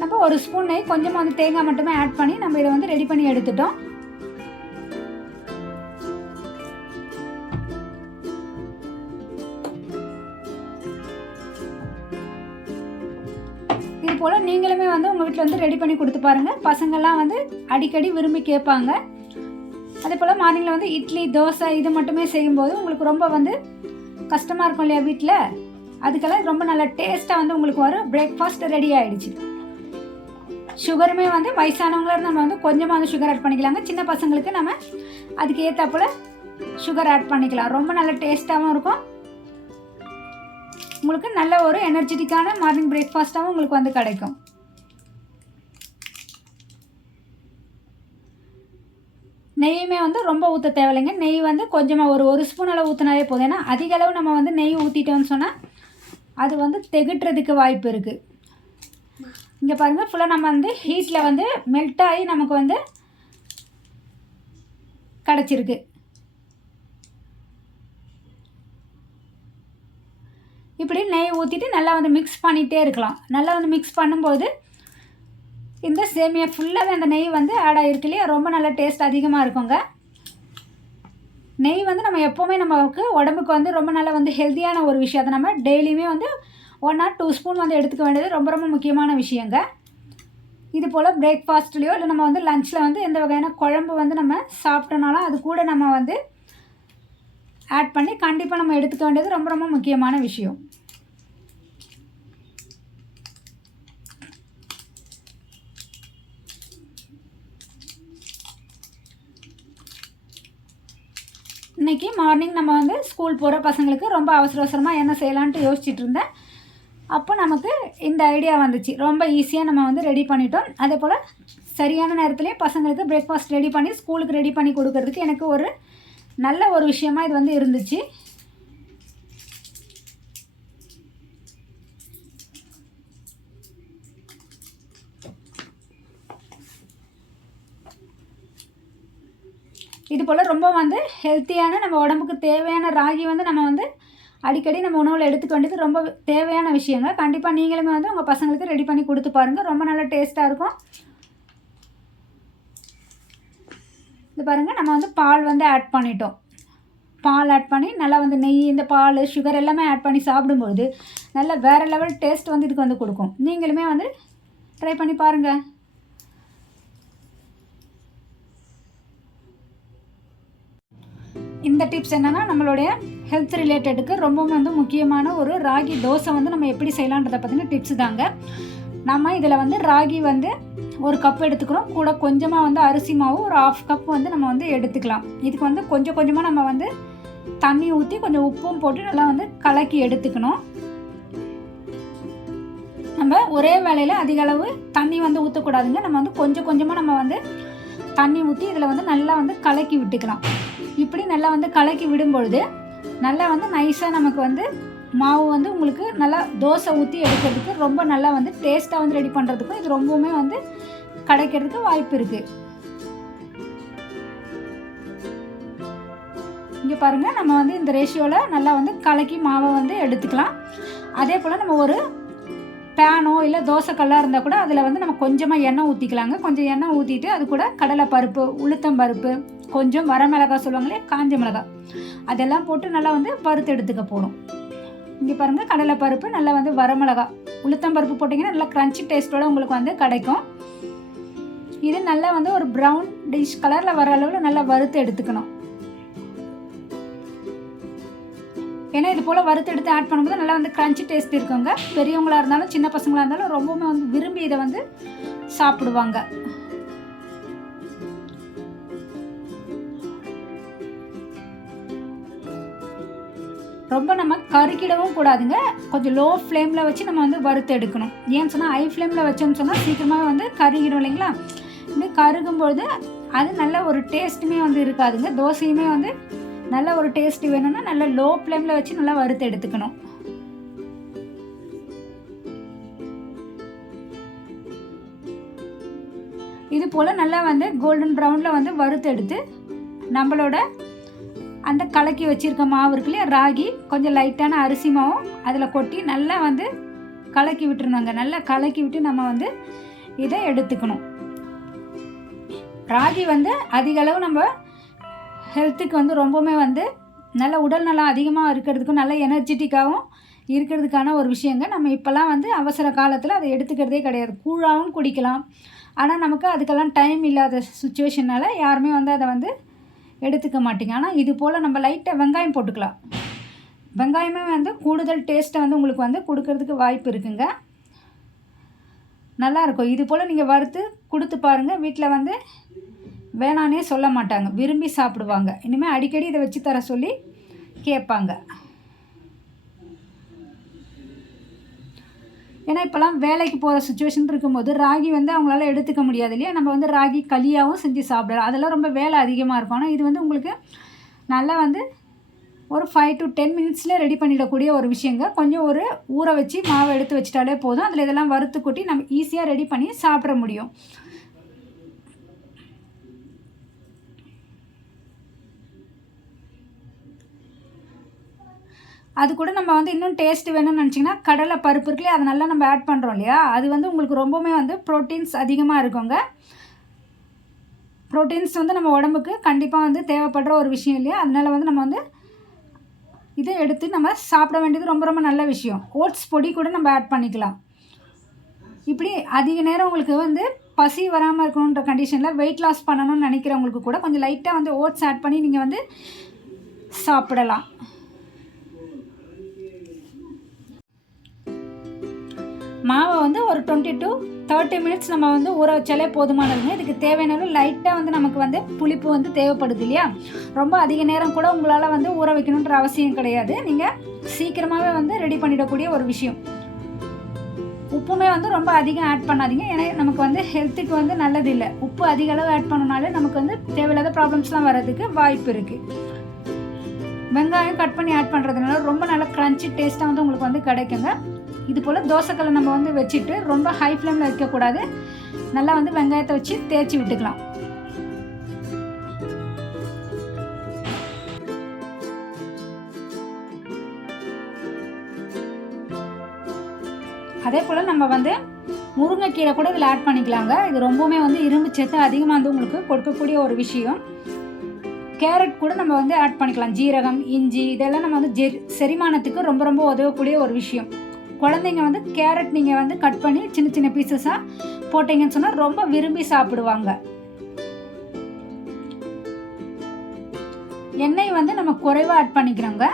நம்ம ஒரு ஸ்பூன் நெய் கொஞ்சமாக வந்து தேங்காய் மட்டுமே ஆட் பண்ணி நம்ம இதை வந்து ரெடி பண்ணி எடுத்துட்டோம். இது போல் நீங்களுமே வந்து உங்கள் வீட்டில் வந்து ரெடி பண்ணி கொடுத்து பாருங்கள். பசங்கள்லாம் வந்து அடிக்கடி விரும்பி கேட்பாங்க. அதே போல் மார்னிங்கில் வந்து இட்லி தோசை இது மட்டுமே செய்யும்போது உங்களுக்கு ரொம்ப வந்து கஷ்டமாக இருக்கும் இல்லையா வீட்டில், அதுக்கெல்லாம் ரொம்ப நல்ல டேஸ்ட்டாக வந்து உங்களுக்கு ஒரு பிரேக்ஃபாஸ்ட் ரெடி ஆகிடுச்சு. சுகருமே வந்து வயசானவங்களாக நம்ம வந்து கொஞ்சமாக வந்து சுகர் ஆட் பண்ணிக்கலாங்க. சின்ன பசங்களுக்கு நம்ம அதுக்கு ஏற்றாப்புல சுகர் ஆட் பண்ணிக்கலாம். ரொம்ப நல்ல டேஸ்ட்டாகவும் இருக்கும், உங்களுக்கு நல்ல ஒரு எனர்ஜெட்டிக்கான மார்னிங் பிரேக்ஃபாஸ்ட்டாகவும் உங்களுக்கு வந்து கிடைக்கும். நெய்யுமே வந்து ரொம்ப ஊற்ற தேவையில்லைங்க. நெய் வந்து கொஞ்சமாக ஒரு ஸ்பூன் அளவு ஊற்றினாலே போதும். ஏன்னா அதிக அளவு நம்ம வந்து நெய் ஊற்றிட்டோம்னு சொன்னால் அது வந்து திகட்டுறதுக்கு வாய்ப்பு இருக்குது. இங்கே பாருங்கள், ஃபுல்லாக நம்ம வந்து ஹீட்டில் வந்து மெல்ட் ஆகி நமக்கு வந்து கிடச்சிருக்கு. இப்படி நெய் ஊற்றிட்டு நல்லா வந்து மிக்ஸ் பண்ணிகிட்டே இருக்கலாம். நல்லா வந்து மிக்ஸ் பண்ணும்போது இந்த சேமியா ஃபுல்லாகவே அந்த நெய் வந்து ஆட் ஆகிருக்கு இல்லையா, ரொம்ப நல்ல டேஸ்ட் அதிகமாக இருக்குங்க. நெய் வந்து நம்ம எப்போவுமே நமக்கு உடம்புக்கு வந்து ரொம்ப நல்ல வந்து ஹெல்த்தியான ஒரு விஷயம். அதை நம்ம டெய்லியுமே வந்து 1 or 2 ஸ்பூன் வந்து எடுத்துக்க வேண்டியது ரொம்ப ரொம்ப முக்கியமான விஷயங்க. இது போல் பிரேக்ஃபாஸ்ட்லேயோ இல்லை நம்ம வந்து லஞ்சில் வந்து எந்த வகையான குழம்பு வந்து நம்ம சாப்பிட்டோனாலும் அது கூட நம்ம வந்து ஆட் பண்ணி கண்டிப்பாக நம்ம எடுத்துக்க வேண்டியது ரொம்ப ரொம்ப முக்கியமான விஷயம். இன்றைக்கி மார்னிங் நம்ம வந்து ஸ்கூல் போகிற பசங்களுக்கு ரொம்ப அவசரமாக என்ன செய்யலான்ட்டு யோசிச்சுட்டு இருந்தேன். அப்போ நமக்கு இந்த ஐடியா வந்துச்சு. ரொம்ப ஈஸியாக நம்ம வந்து ரெடி பண்ணிட்டோம். அதே போல் சரியான நேரத்துலேயே பசங்களுக்கு பிரேக்ஃபாஸ்ட் ரெடி பண்ணி ஸ்கூலுக்கு ரெடி பண்ணி கொடுக்கறதுக்கு எனக்கு ஒரு நல்ல ஒரு விஷயமாக இது வந்து இருந்துச்சு. இது போல் ரொம்ப வந்து ஹெல்த்தியான நம்ம உடம்புக்கு தேவையான ராகி வந்து நம்ம வந்து அடிக்கடி நம்ம உணவில் எடுத்துக்க வேண்டியது ரொம்ப தேவையான விஷயங்க. கண்டிப்பாக நீங்களுமே வந்து உங்கள் பசங்களுக்கு ரெடி பண்ணி கொடுத்து பாருங்கள். ரொம்ப நல்லா டேஸ்ட்டாக இருக்கும். இது பாருங்கள், நம்ம வந்து பால் வந்து ஆட் பண்ணிட்டோம். பால் ஆட் பண்ணி நல்லா வந்து நெய், இந்த பால், சுகர் எல்லாமே ஆட் பண்ணி சாப்பிடும்போது நல்லா வேறு லெவல் டேஸ்ட் வந்து இதுக்கு வந்து கொடுக்கும். நீங்களுமே வந்து ட்ரை பண்ணி பாருங்கள். இந்த டிப்ஸ் என்னென்னா நம்மளுடைய ஹெல்த் ரிலேட்டடுக்கு ரொம்பவும் வந்து முக்கியமான ஒரு ராகி தோசை வந்து நம்ம எப்படி செய்யலான்றதை பற்றின டிப்ஸ் தாங்க. நம்ம இதில் வந்து ராகி வந்து 1 கப் எடுத்துக்கிறோம். கூட கொஞ்சமாக வந்து அரிசி மாவு ஒரு 1/2 கப் வந்து நம்ம வந்து எடுத்துக்கலாம். இதுக்கு வந்து கொஞ்சம் கொஞ்சமாக நம்ம வந்து தண்ணி ஊற்றி கொஞ்சம் உப்பும் போட்டு நல்லா வந்து கலக்கி எடுத்துக்கணும். நம்ம ஒரே வேளையில் அதிக அளவு தண்ணி வந்து ஊற்றக்கூடாதுங்க. நம்ம வந்து கொஞ்சம் கொஞ்சமாக நம்ம வந்து தண்ணி ஊற்றி இதில் வந்து நல்லா வந்து கலக்கி விட்டுக்கலாம். இப்படி நல்லா வந்து கலக்கி விடும்பொழுது நல்லா வந்து நைஸாக நமக்கு வந்து மாவு வந்து உங்களுக்கு நல்லா தோசை ஊற்றி எடுக்கிறதுக்கு ரொம்ப நல்லா வந்து டேஸ்ட்டாக வந்து ரெடி பண்ணுறதுக்கும் இது ரொம்பவுமே வந்து கிடைக்கிறதுக்கு வாய்ப்பு இருக்குது. இங்கே பாருங்கள், நம்ம வந்து இந்த ரேஷியோவில் நல்லா வந்து கலக்கி மாவை வந்து எடுத்துக்கலாம். அதே போல் நம்ம ஒரு பேனோ இல்லை தோசை கல்லாக இருந்தால் கூட அதில் வந்து நம்ம கொஞ்சமாக எண்ணெய் ஊற்றிக்கலாங்க. கொஞ்சம் எண்ணெய் ஊற்றிட்டு அது கூட கடலை பருப்பு, உளுத்தம் பருப்பு, கொஞ்சம் வரமிளகாய் சொல்லுவாங்களே, காஞ்ச மிளகாய், அதெல்லாம் போட்டு நல்லா வந்து வறுத்து எடுத்துக்க போகணும். இங்கே பாருங்கள், கடலை பருப்பு, நல்லா வந்து வரமிளகாய், உளுத்தம் பருப்பு போட்டிங்கன்னா நல்லா க்ரன்ச்சி டேஸ்ட்டோடு உங்களுக்கு வந்து கிடைக்கும். இது நல்லா வந்து ஒரு ப்ரௌன் டிஷ் கலரில் வர அளவில் நல்லா வறுத்து எடுத்துக்கணும். ஏன்னா இது போல் வறுத்து எடுத்து ஆட் பண்ணும்போது நல்லா வந்து க்ரன்ச்சி டேஸ்ட் இருக்குங்க. பெரியவங்களாக இருந்தாலும் சின்ன பசங்களாக இருந்தாலும் ரொம்பவுமே வந்து விரும்பி இதை வந்து சாப்பிடுவாங்க. ரொம்ப நம்ம கருக்கிடவும் கூடாதுங்க. கொஞ்சம் லோ ஃப்ளேமில் வச்சு நம்ம வந்து வறுத்து எடுக்கணும். ஏன்னு சொன்னால் ஹை ஃப்ளேமில் வச்சோம்னு சொன்னால் சீக்கிரமாக வந்து கருகிடும் இல்லைங்களா. இப்படி கருகும்போது அது நல்ல ஒரு டேஸ்ட்டுமே வந்து இருக்காதுங்க. தோசையுமே வந்து நல்ல ஒரு டேஸ்ட் வேணும்னா நல்லா லோ ஃப்ளேமில் வச்சு நல்லா வறுத்து எடுத்துக்கணும். இது போல் நல்லா வந்து கோல்டன் ப்ரௌனில் வந்து வறுத்து எடுத்து நம்மளோட அந்த கலக்கி வச்சுருக்க மாவு இருக்குல்லையா, ராகி, கொஞ்சம் லைட்டான அரிசி மாவும் அதில் கொட்டி நல்லா வந்து கலக்கி விட்டுருந்தாங்க. நல்லா கலக்கி விட்டு நம்ம வந்து இதை எடுத்துக்கணும். ராகி வந்து அதிக அளவு நம்ம ஹெல்த்துக்கு வந்து ரொம்பவுமே வந்து நல்ல உடல் நலம் அதிகமாக இருக்கிறதுக்கும் நல்ல எனர்ஜெட்டிக்காகவும் இருக்கிறதுக்கான ஒரு விஷயங்க. நம்ம இப்போல்லாம் வந்து அவசர காலத்தில் அதை எடுத்துக்கிறதே கிடையாது. கூழாகவும் குடிக்கலாம். ஆனால் நமக்கு அதுக்கெல்லாம் டைம் இல்லாத சுச்சுவேஷனால் யாருமே வந்து அதை வந்து எடுத்துக்க மாட்டீங்க. ஆனால் இது போல் நம்ம லைட்டாக வெங்காயம் போட்டுக்கலாம். வெங்காயமே வந்து கூடுதல் டேஸ்ட்டை வந்து உங்களுக்கு வந்து கொடுக்கறதுக்கு வாய்ப்பு இருக்குங்க. நல்லாயிருக்கும். இது போல் நீங்கள் வறுத்து கொடுத்து பாருங்கள். வீட்டில் வந்து வேணானே சொல்ல மாட்டாங்க, விரும்பி சாப்பிடுவாங்க. இனிமேல் அடிக்கடி இதை வச்சு தர சொல்லி கேட்பாங்க. ஏன்னா இப்போலாம் வேலைக்கு போகிற சுச்சுவேஷன் இருக்கும்போது ராகி வந்து அவங்களால எடுத்துக்க முடியாது இல்லையா. நம்ம வந்து ராகி களியாகவும் செஞ்சு சாப்பிடலாம். அதெல்லாம் ரொம்ப வேலை அதிகமாக இருக்கும். ஆனால் இது வந்து உங்களுக்கு நல்லா வந்து ஒரு 5 to 10 மினிட்ஸில் ரெடி பண்ணிடக்கூடிய ஒரு விஷயங்க. கொஞ்சம் ஒரு ஊற வச்சு மாவை எடுத்து வச்சிட்டாலே போதும். அதில் இதெல்லாம் வறுத்து கொட்டி நம்ம ஈஸியாக ரெடி பண்ணி சாப்பிட முடியும். அது கூட நம்ம வந்து இன்னும் டேஸ்ட் வேணும்னு நினச்சிங்கன்னா கடலை பருப்பு இருக்குல்லையே, அதை நல்லா நம்ம ஆட் பண்ணுறோம் இல்லையா, அது வந்து உங்களுக்கு ரொம்பவுமே வந்து ப்ரோட்டீன்ஸ் அதிகமாக இருக்குங்க. ப்ரோட்டீன்ஸ் வந்து நம்ம உடம்புக்கு கண்டிப்பாக வந்து தேவைப்படுற ஒரு விஷயம் இல்லையா. அதனால் வந்து நம்ம வந்து இதை எடுத்து நம்ம சாப்பிட வேண்டியது ரொம்ப ரொம்ப நல்ல விஷயம். ஓட்ஸ் பொடி கூட நம்ம ஆட் பண்ணிக்கலாம். இப்படி அதிக நேரம் உங்களுக்கு வந்து பசி வராமல் இருக்கணுன்ற கண்டிஷனில் வெயிட் லாஸ் பண்ணணும்னு நினைக்கிறவங்களுக்கு கூட கொஞ்சம் லைட்டாக வந்து ஓட்ஸ் ஆட் பண்ணி நீங்கள் வந்து சாப்பிடலாம். மாவை வந்து ஒரு 20 to 30 மினிட்ஸ் நம்ம வந்து ஊற வச்சாலே போதுமானதுங்க. இதுக்கு தேவையான லைட்டாக வந்து நமக்கு வந்து புளிப்பு வந்து தேவைப்படுது இல்லையா. ரொம்ப அதிக நேரம் கூட உங்களால் வந்து ஊற வைக்கணுன்ற அவசியம் கிடையாது. நீங்கள் சீக்கிரமாகவே வந்து ரெடி பண்ணிடக்கூடிய ஒரு விஷயம். உப்புமே வந்து ரொம்ப அதிகம் ஆட் பண்ணாதீங்க. ஏன்னா நமக்கு வந்து ஹெல்த்துக்கு வந்து நல்லது இல்லை. உப்பு அதிக அளவு ஆட் பண்ணனாலே நமக்கு வந்து தேவையில்லாத ப்ராப்ளம்ஸ்லாம் வர்றதுக்கு வாய்ப்பு இருக்குது. வெங்காயம் கட் பண்ணி ஆட் பண்ணுறதுனால ரொம்ப நல்ல க்ரன்ச்சி டேஸ்ட்டாக வந்து உங்களுக்கு வந்து கிடைக்குங்க. இது போல் தோசைக்கல்லை நம்ம வந்து வச்சுட்டு ரொம்ப ஹை ஃப்ளேமில் வைக்கக்கூடாது. நல்லா வந்து வெங்காயத்தை வச்சு தேய்ச்சி விட்டுக்கலாம். அதே போல் நம்ம வந்து முருங்கைக்கீரை கூட இதில் ஆட் பண்ணிக்கலாங்க. இது ரொம்பவுமே வந்து இரும்பு சத்து அதிகமாக வந்து உங்களுக்கு கொடுக்கக்கூடிய ஒரு விஷயம். கேரட் கூட நம்ம வந்து ஆட் பண்ணிக்கலாம். ஜீரகம், இஞ்சி இதெல்லாம் நம்ம வந்து செரிமானத்துக்கு ரொம்ப ரொம்ப உதவக்கூடிய ஒரு விஷயம். குழந்தைங்க வந்து கேரட் நீங்கள் வந்து கட் பண்ணி சின்ன சின்ன பீசஸாக போட்டிங்கன்னு சொன்னால் ரொம்ப விரும்பி சாப்பிடுவாங்க. எண்ணெய் வந்து நம்ம குறைவாக ஆட் பண்ணிக்கிறோங்க,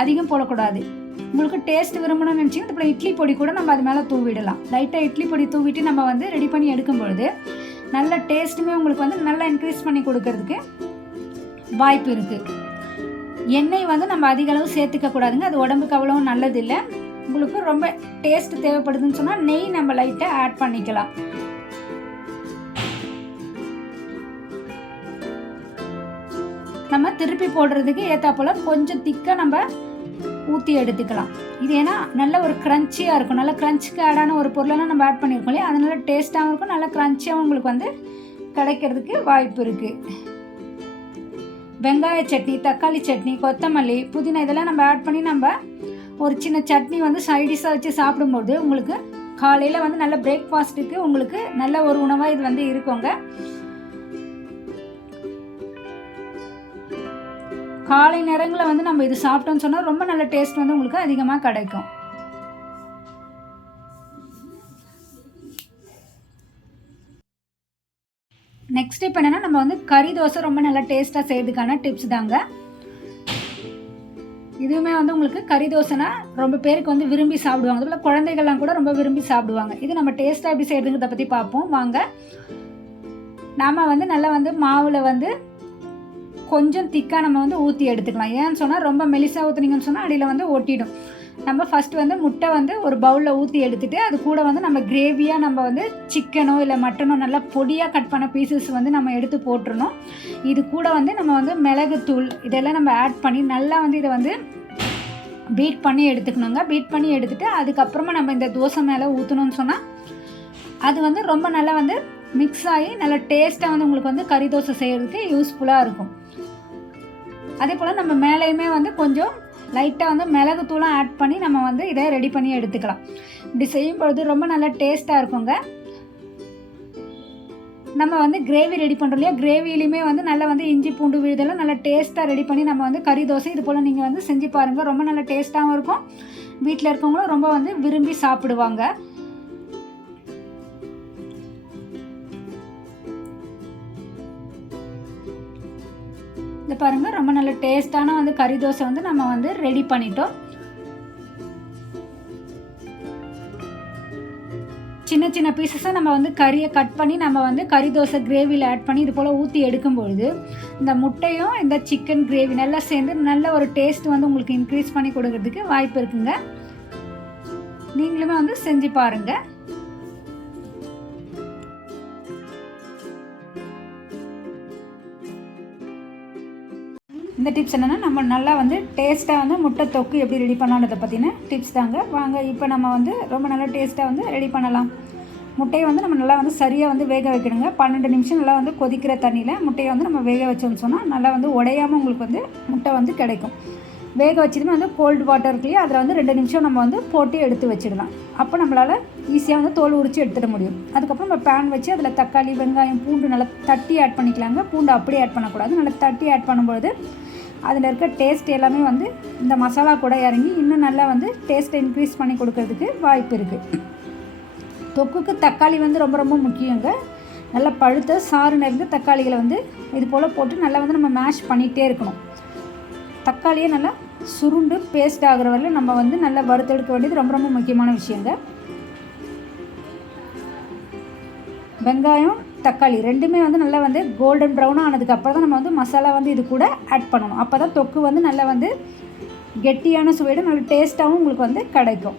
அதிகம் போடக்கூடாது. உங்களுக்கு டேஸ்ட் விரும்பணும்னு நினச்சிங்கன்னா இப்போ இட்லி பொடி கூட நம்ம அது மேலே தூவிடலாம். லைட்டாக இட்லி பொடி தூவிட்டு நம்ம வந்து ரெடி பண்ணி எடுக்கும் பொழுது நல்ல டேஸ்ட்டுமே உங்களுக்கு வந்து நல்லா இன்க்ரீஸ் பண்ணி கொடுக்கறதுக்கு வாய்ப்பு இருக்குது. எண்ணெய் வந்து நம்ம அதிக அளவு சேர்த்துக்க கூடாதுங்க, அது உடம்புக்கு அவ்வளோ நல்லது இல்லை. உங்களுக்கு ரொம்ப டேஸ்ட் தேவைப்படுதுன்னு சொன்னால் நெய் நம்ம லைட்டாக ஆட் பண்ணிக்கலாம். நம்ம திருப்பி போடுறதுக்கு ஏற்றாப்போல் கொஞ்சம் திக்காக நம்ம ஊற்றி எடுத்துக்கலாம். இது ஏன்னா நல்ல ஒரு க்ரன்ச்சியாக இருக்கும். நல்ல க்ரன்ச்சுக்கு ஆடான ஒரு பொருளெல்லாம் நம்ம ஆட் பண்ணியிருக்கோம் இல்லையா, அது நல்லா டேஸ்ட்டாகவும் இருக்கும், நல்லா க்ரன்ச்சியாகவும் உங்களுக்கு வந்து கிடைக்கிறதுக்கு வாய்ப்பு இருக்குது. வெங்காய சட்னி, தக்காளி சட்னி, கொத்தமல்லி, புதினா இதெல்லாம் நம்ம ஆட் பண்ணி நம்ம ஒரு சின்ன சட்னி வந்து சைடிஷாக வச்சு சாப்பிடும்போது உங்களுக்கு காலையில் வந்து நல்ல பிரேக்ஃபாஸ்ட்டுக்கு உங்களுக்கு நல்ல ஒரு உணவாக இது வந்து இருக்குங்க. காலை நேரங்களில் வந்து நம்ம இது சாப்பிட்டோம்னு சொன்னால் ரொம்ப நல்ல டேஸ்ட் வந்து உங்களுக்கு அதிகமாக கிடைக்கும். நெக்ஸ்ட் இப்போ என்னென்னா நம்ம வந்து கறி தோசை ரொம்ப நல்லா டேஸ்ட்டாக செய்யறதுக்கான டிப்ஸ் தாங்க. இதுவுமே வந்து உங்களுக்கு கறி தோசைனா ரொம்ப பேருக்கு வந்து விரும்பி சாப்பிடுவாங்க. அதுபோல் குழந்தைகள்லாம் கூட ரொம்ப விரும்பி சாப்பிடுவாங்க. இது நம்ம டேஸ்ட்டாக எப்படி செய்கிறதுங்கிறத பற்றி பார்ப்போம் வாங்க. நாம் வந்து நல்லா வந்து மாவில் வந்து கொஞ்சம் திக்காக நம்ம வந்து ஊற்றி எடுத்துக்கலாம். ஏன்னு சொன்னால் ரொம்ப மெலிசாக ஊற்றுனீங்கன்னு சொன்னால் அடியில் வந்து ஒட்டிடும். நம்ம ஃபஸ்ட்டு வந்து முட்டை வந்து ஒரு பவுலில் ஊற்றி எடுத்துகிட்டு அது கூட வந்து நம்ம கிரேவியாக நம்ம வந்து சிக்கனோ இல்லை மட்டனோ நல்லா பொடியாக கட் பண்ண பீசஸ் வந்து நம்ம எடுத்து போட்டுருணும். இது கூட வந்து நம்ம வந்து மிளகுத்தூள் இதெல்லாம் நம்ம ஆட் பண்ணி நல்லா வந்து இதை வந்து பீட் பண்ணி எடுத்துக்கணுங்க. பீட் பண்ணி எடுத்துகிட்டு அதுக்கப்புறமா நம்ம இந்த தோசை மேலே ஊற்றணும்னு சொன்னால் அது வந்து ரொம்ப நல்லா வந்து மிக்ஸ் ஆகி நல்லா டேஸ்ட்டாக வந்து உங்களுக்கு வந்து கறி தோசை செய்கிறதுக்கு யூஸ்ஃபுல்லாக இருக்கும். அதே போல் நம்ம மேலேயுமே வந்து கொஞ்சம் லைட்டாக வந்து மிளகுத்தூளும் ஆட் பண்ணி நம்ம வந்து இதை ரெடி பண்ணி எடுத்துக்கலாம். இப்படி செய்யும்பொழுது ரொம்ப நல்லா டேஸ்ட்டாக இருக்குங்க. நம்ம வந்து கிரேவி ரெடி பண்ணுறோம் இல்லையா, கிரேவிலையுமே வந்து நல்லா வந்து இஞ்சி பூண்டு விழுதெல்லாம் நல்லா டேஸ்ட்டாக ரெடி பண்ணி நம்ம வந்து கறி தோசை இது போல் நீங்கள் வந்து செஞ்சு பாருங்கள். ரொம்ப நல்லா டேஸ்ட்டாகவும் இருக்கும். வீட்டில் இருக்கவங்களும் ரொம்ப வந்து விரும்பி சாப்பிடுவாங்க. இது பாருங்கள் ரொம்ப நல்ல டேஸ்ட்டான வந்து கறி தோசை வந்து நம்ம வந்து ரெடி பண்ணிட்டோம். சின்ன சின்ன பீசஸாக நம்ம வந்து கறியை கட் பண்ணி நம்ம வந்து கறி தோசை கிரேவியில் ஆட் பண்ணி இது போல் ஊற்றி எடுக்கும்பொழுது இந்த முட்டையும் இந்த சிக்கன் கிரேவி நல்லா சேர்ந்து நல்ல ஒரு டேஸ்ட் வந்து உங்களுக்கு இன்க்ரீஸ் பண்ணி கொடுக்கறதுக்கு வாய்ப்பு இருக்குங்க. நீங்களுமே வந்து செஞ்சு பாருங்கள். இந்த டிப்ஸ் என்னென்னா நம்ம நல்லா வந்து டேஸ்ட்டாக வந்து முட்டை தொக்கு எப்படி ரெடி பண்ணலான்றதை பற்றின டிப்ஸ் தாங்க. வாங்க இப்போ நம்ம வந்து ரொம்ப நல்லா டேஸ்ட்டாக வந்து ரெடி பண்ணலாம். முட்டையை வந்து நம்ம நல்லா வந்து சரியாக வந்து வேக வைக்கணுங்க. 12 நிமிஷம் நல்லா வந்து கொதிக்கிற தண்ணியில் முட்டையை வந்து நம்ம வேக வச்சோம்னு சொன்னால் நல்லா வந்து உடையாமல் உங்களுக்கு வந்து முட்டை வந்து கிடைக்கும். வேக வச்சதுமே வந்து கோல்டு வாட்டர் இருக்குல்லையே அதில் வந்து 2 நிமிஷம் நம்ம வந்து போட்டு எடுத்து வச்சிடலாம். அப்போ நம்மளால் ஈஸியாக வந்து தோல் உரித்து எடுத்துட முடியும். அதுக்கப்புறம் நம்ம பேன் வச்சு அதில் தக்காளி, வெங்காயம், பூண்டு நல்லா தட்டி ஆட் பண்ணிக்கலாங்க. பூண்டு அப்படியே ஆட் பண்ணக்கூடாது. நல்லா தட்டி ஆட் பண்ணும்போது அதில் இருக்க டேஸ்ட் எல்லாமே வந்து இந்த மசாலா கூட இறங்கி இன்னும் நல்லா வந்து டேஸ்ட்டை இன்க்ரீஸ் பண்ணி கொடுக்கறதுக்கு வாய்ப்பு இருக்குது. தொக்குக்கு தக்காளி வந்து ரொம்ப ரொம்ப முக்கியங்க. நல்லா பழுத்த சாறு நிறைந்த தக்காளிகளை வந்து இது போல் போட்டு நல்லா வந்து நம்ம மேஷ் பண்ணிகிட்டே இருக்கணும். தக்காளியே நல்லா சுருண்டு பேஸ்ட் ஆகிற வரையிலும் நம்ம வந்து நல்லா வறுத்தெடுக்க வேண்டியது ரொம்ப ரொம்ப முக்கியமான விஷயங்க. வெங்காயம் தக்காளி ரெண்டுமே வந்து நல்லா வந்து கோல்டன் ப்ரௌனாக ஆனதுக்கப்புறம் தான் நம்ம வந்து மசாலா வந்து இது கூட ஆட் பண்ணணும். அப்போ தான் தொக்கு வந்து நல்லா வந்து கெட்டியான சுவையோட நல்ல டேஸ்ட்டாகவும் உங்களுக்கு வந்து கிடைக்கும்.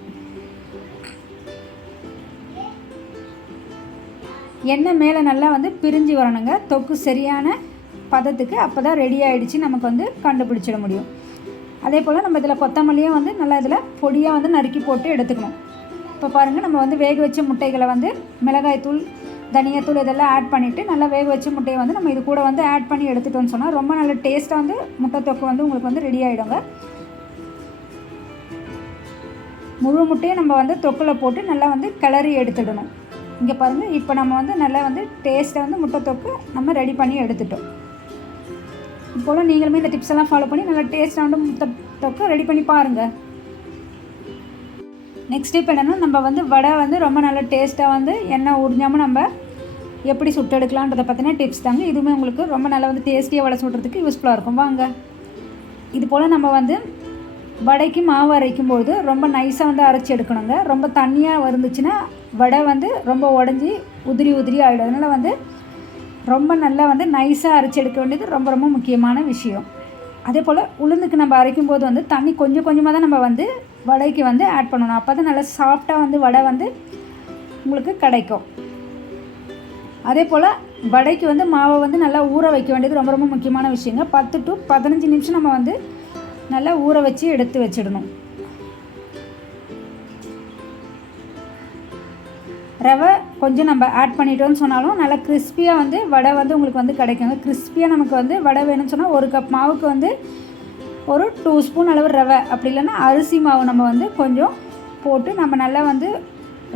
எண்ணெய் மேலே நல்லா வந்து பிரிஞ்சு வரணுங்க. தொக்கு சரியான பதத்துக்கு அப்போ தான் ரெடி ஆகிடுச்சு நமக்கு வந்து கண்டுபிடிச்சிட முடியும். அதே போல் நம்ம இதில் கொத்தமல்லியும் வந்து நல்லா இதில் பொடியாக வந்து நறுக்கி போட்டு எடுத்துக்கணும். இப்போ பாருங்கள் நம்ம வந்து வேக வச்ச முட்டைகளை வந்து மிளகாய்த்தூள், தனியாத்தூள் இதெல்லாம் ஆட் பண்ணிவிட்டு நல்லா வேக வச்ச முட்டையை வந்து நம்ம இது கூட வந்து ஆட் பண்ணி எடுத்துட்டோம்னு சொன்னால் ரொம்ப நல்ல டேஸ்ட்டாக வந்து முட்டை தொக்கு வந்து உங்களுக்கு வந்து ரெடி ஆகிடுங்க. முழு முட்டையும் நம்ம வந்து தொக்கில் போட்டு நல்லா வந்து கிளறி எடுத்துடணும். இங்கே பாருங்கள், இப்போ நம்ம வந்து நல்லா வந்து டேஸ்ட்டை வந்து முட்டை தொக்கு நம்ம ரெடி பண்ணி எடுத்துட்டோம். இப்போது நீங்களுமே இந்த டிப்ஸ் எல்லாம் ஃபாலோ பண்ணி நல்லா டேஸ்ட்டாக வந்து முட்டை தொக்கு ரெடி பண்ணி பாருங்கள். நெக்ஸ்ட் டிப் என்னென்னா, நம்ம வந்து வடை வந்து ரொம்ப நல்ல டேஸ்ட்டாக வந்து எண்ணெய் உறிஞ்சாமல் நம்ம எப்படி சுட்டெடுக்கலான்றதை பற்றின டிப்ஸ் தாங்க. இதுவுமே உங்களுக்கு ரொம்ப நல்லா வந்து டேஸ்டியாக வடை சுடுறதுக்கு யூஸ்ஃபுல்லாக இருக்கும். வாங்க, இது போல் நம்ம வந்து வடைக்கு மாவு அரைக்கும்போது ரொம்ப நைஸாக வந்து அரைச்சி எடுக்கணுங்க. ரொம்ப தண்ணியாக இருந்துச்சுன்னா வடை வந்து ரொம்ப உடஞ்சி உதிரி ஆகிடும். அதனால் வந்து ரொம்ப நல்லா வந்து நைஸாக அரைச்சி எடுக்க வேண்டியது ரொம்ப ரொம்ப முக்கியமான விஷயம். அதே போல் உளுந்துக்கு நம்ம அரைக்கும்போது வந்து தண்ணி கொஞ்சம் கொஞ்சமாக தான் நம்ம வந்து வடைக்கு வந்து ஆட் பண்ணணும். அப்போ தான் நல்லா சாஃப்டாக வந்து வடை வந்து உங்களுக்கு கிடைக்கும். அதே போல் வடைக்கு வந்து மாவை வந்து நல்லா ஊற வைக்க வேண்டியது ரொம்ப ரொம்ப முக்கியமான விஷயங்க. 10 to 15 நிமிஷம் நம்ம வந்து நல்லா ஊற வச்சு எடுத்து வச்சிடணும். ரவை கொஞ்சம் நம்ம ஆட் பண்ணிட்டோன்னு சொன்னாலும் நல்லா கிறிஸ்பியாக வந்து வடை வந்து உங்களுக்கு வந்து கிடைக்குங்க. கிறிஸ்பியாக நமக்கு வந்து வடை வேணும்னு சொன்னால் 1 கப் மாவுக்கு வந்து ஒரு 2 ஸ்பூன் அளவு ரவை, அப்படி இல்லைன்னா அரிசி மாவு நம்ம வந்து கொஞ்சம் போட்டு நம்ம நல்லா வந்து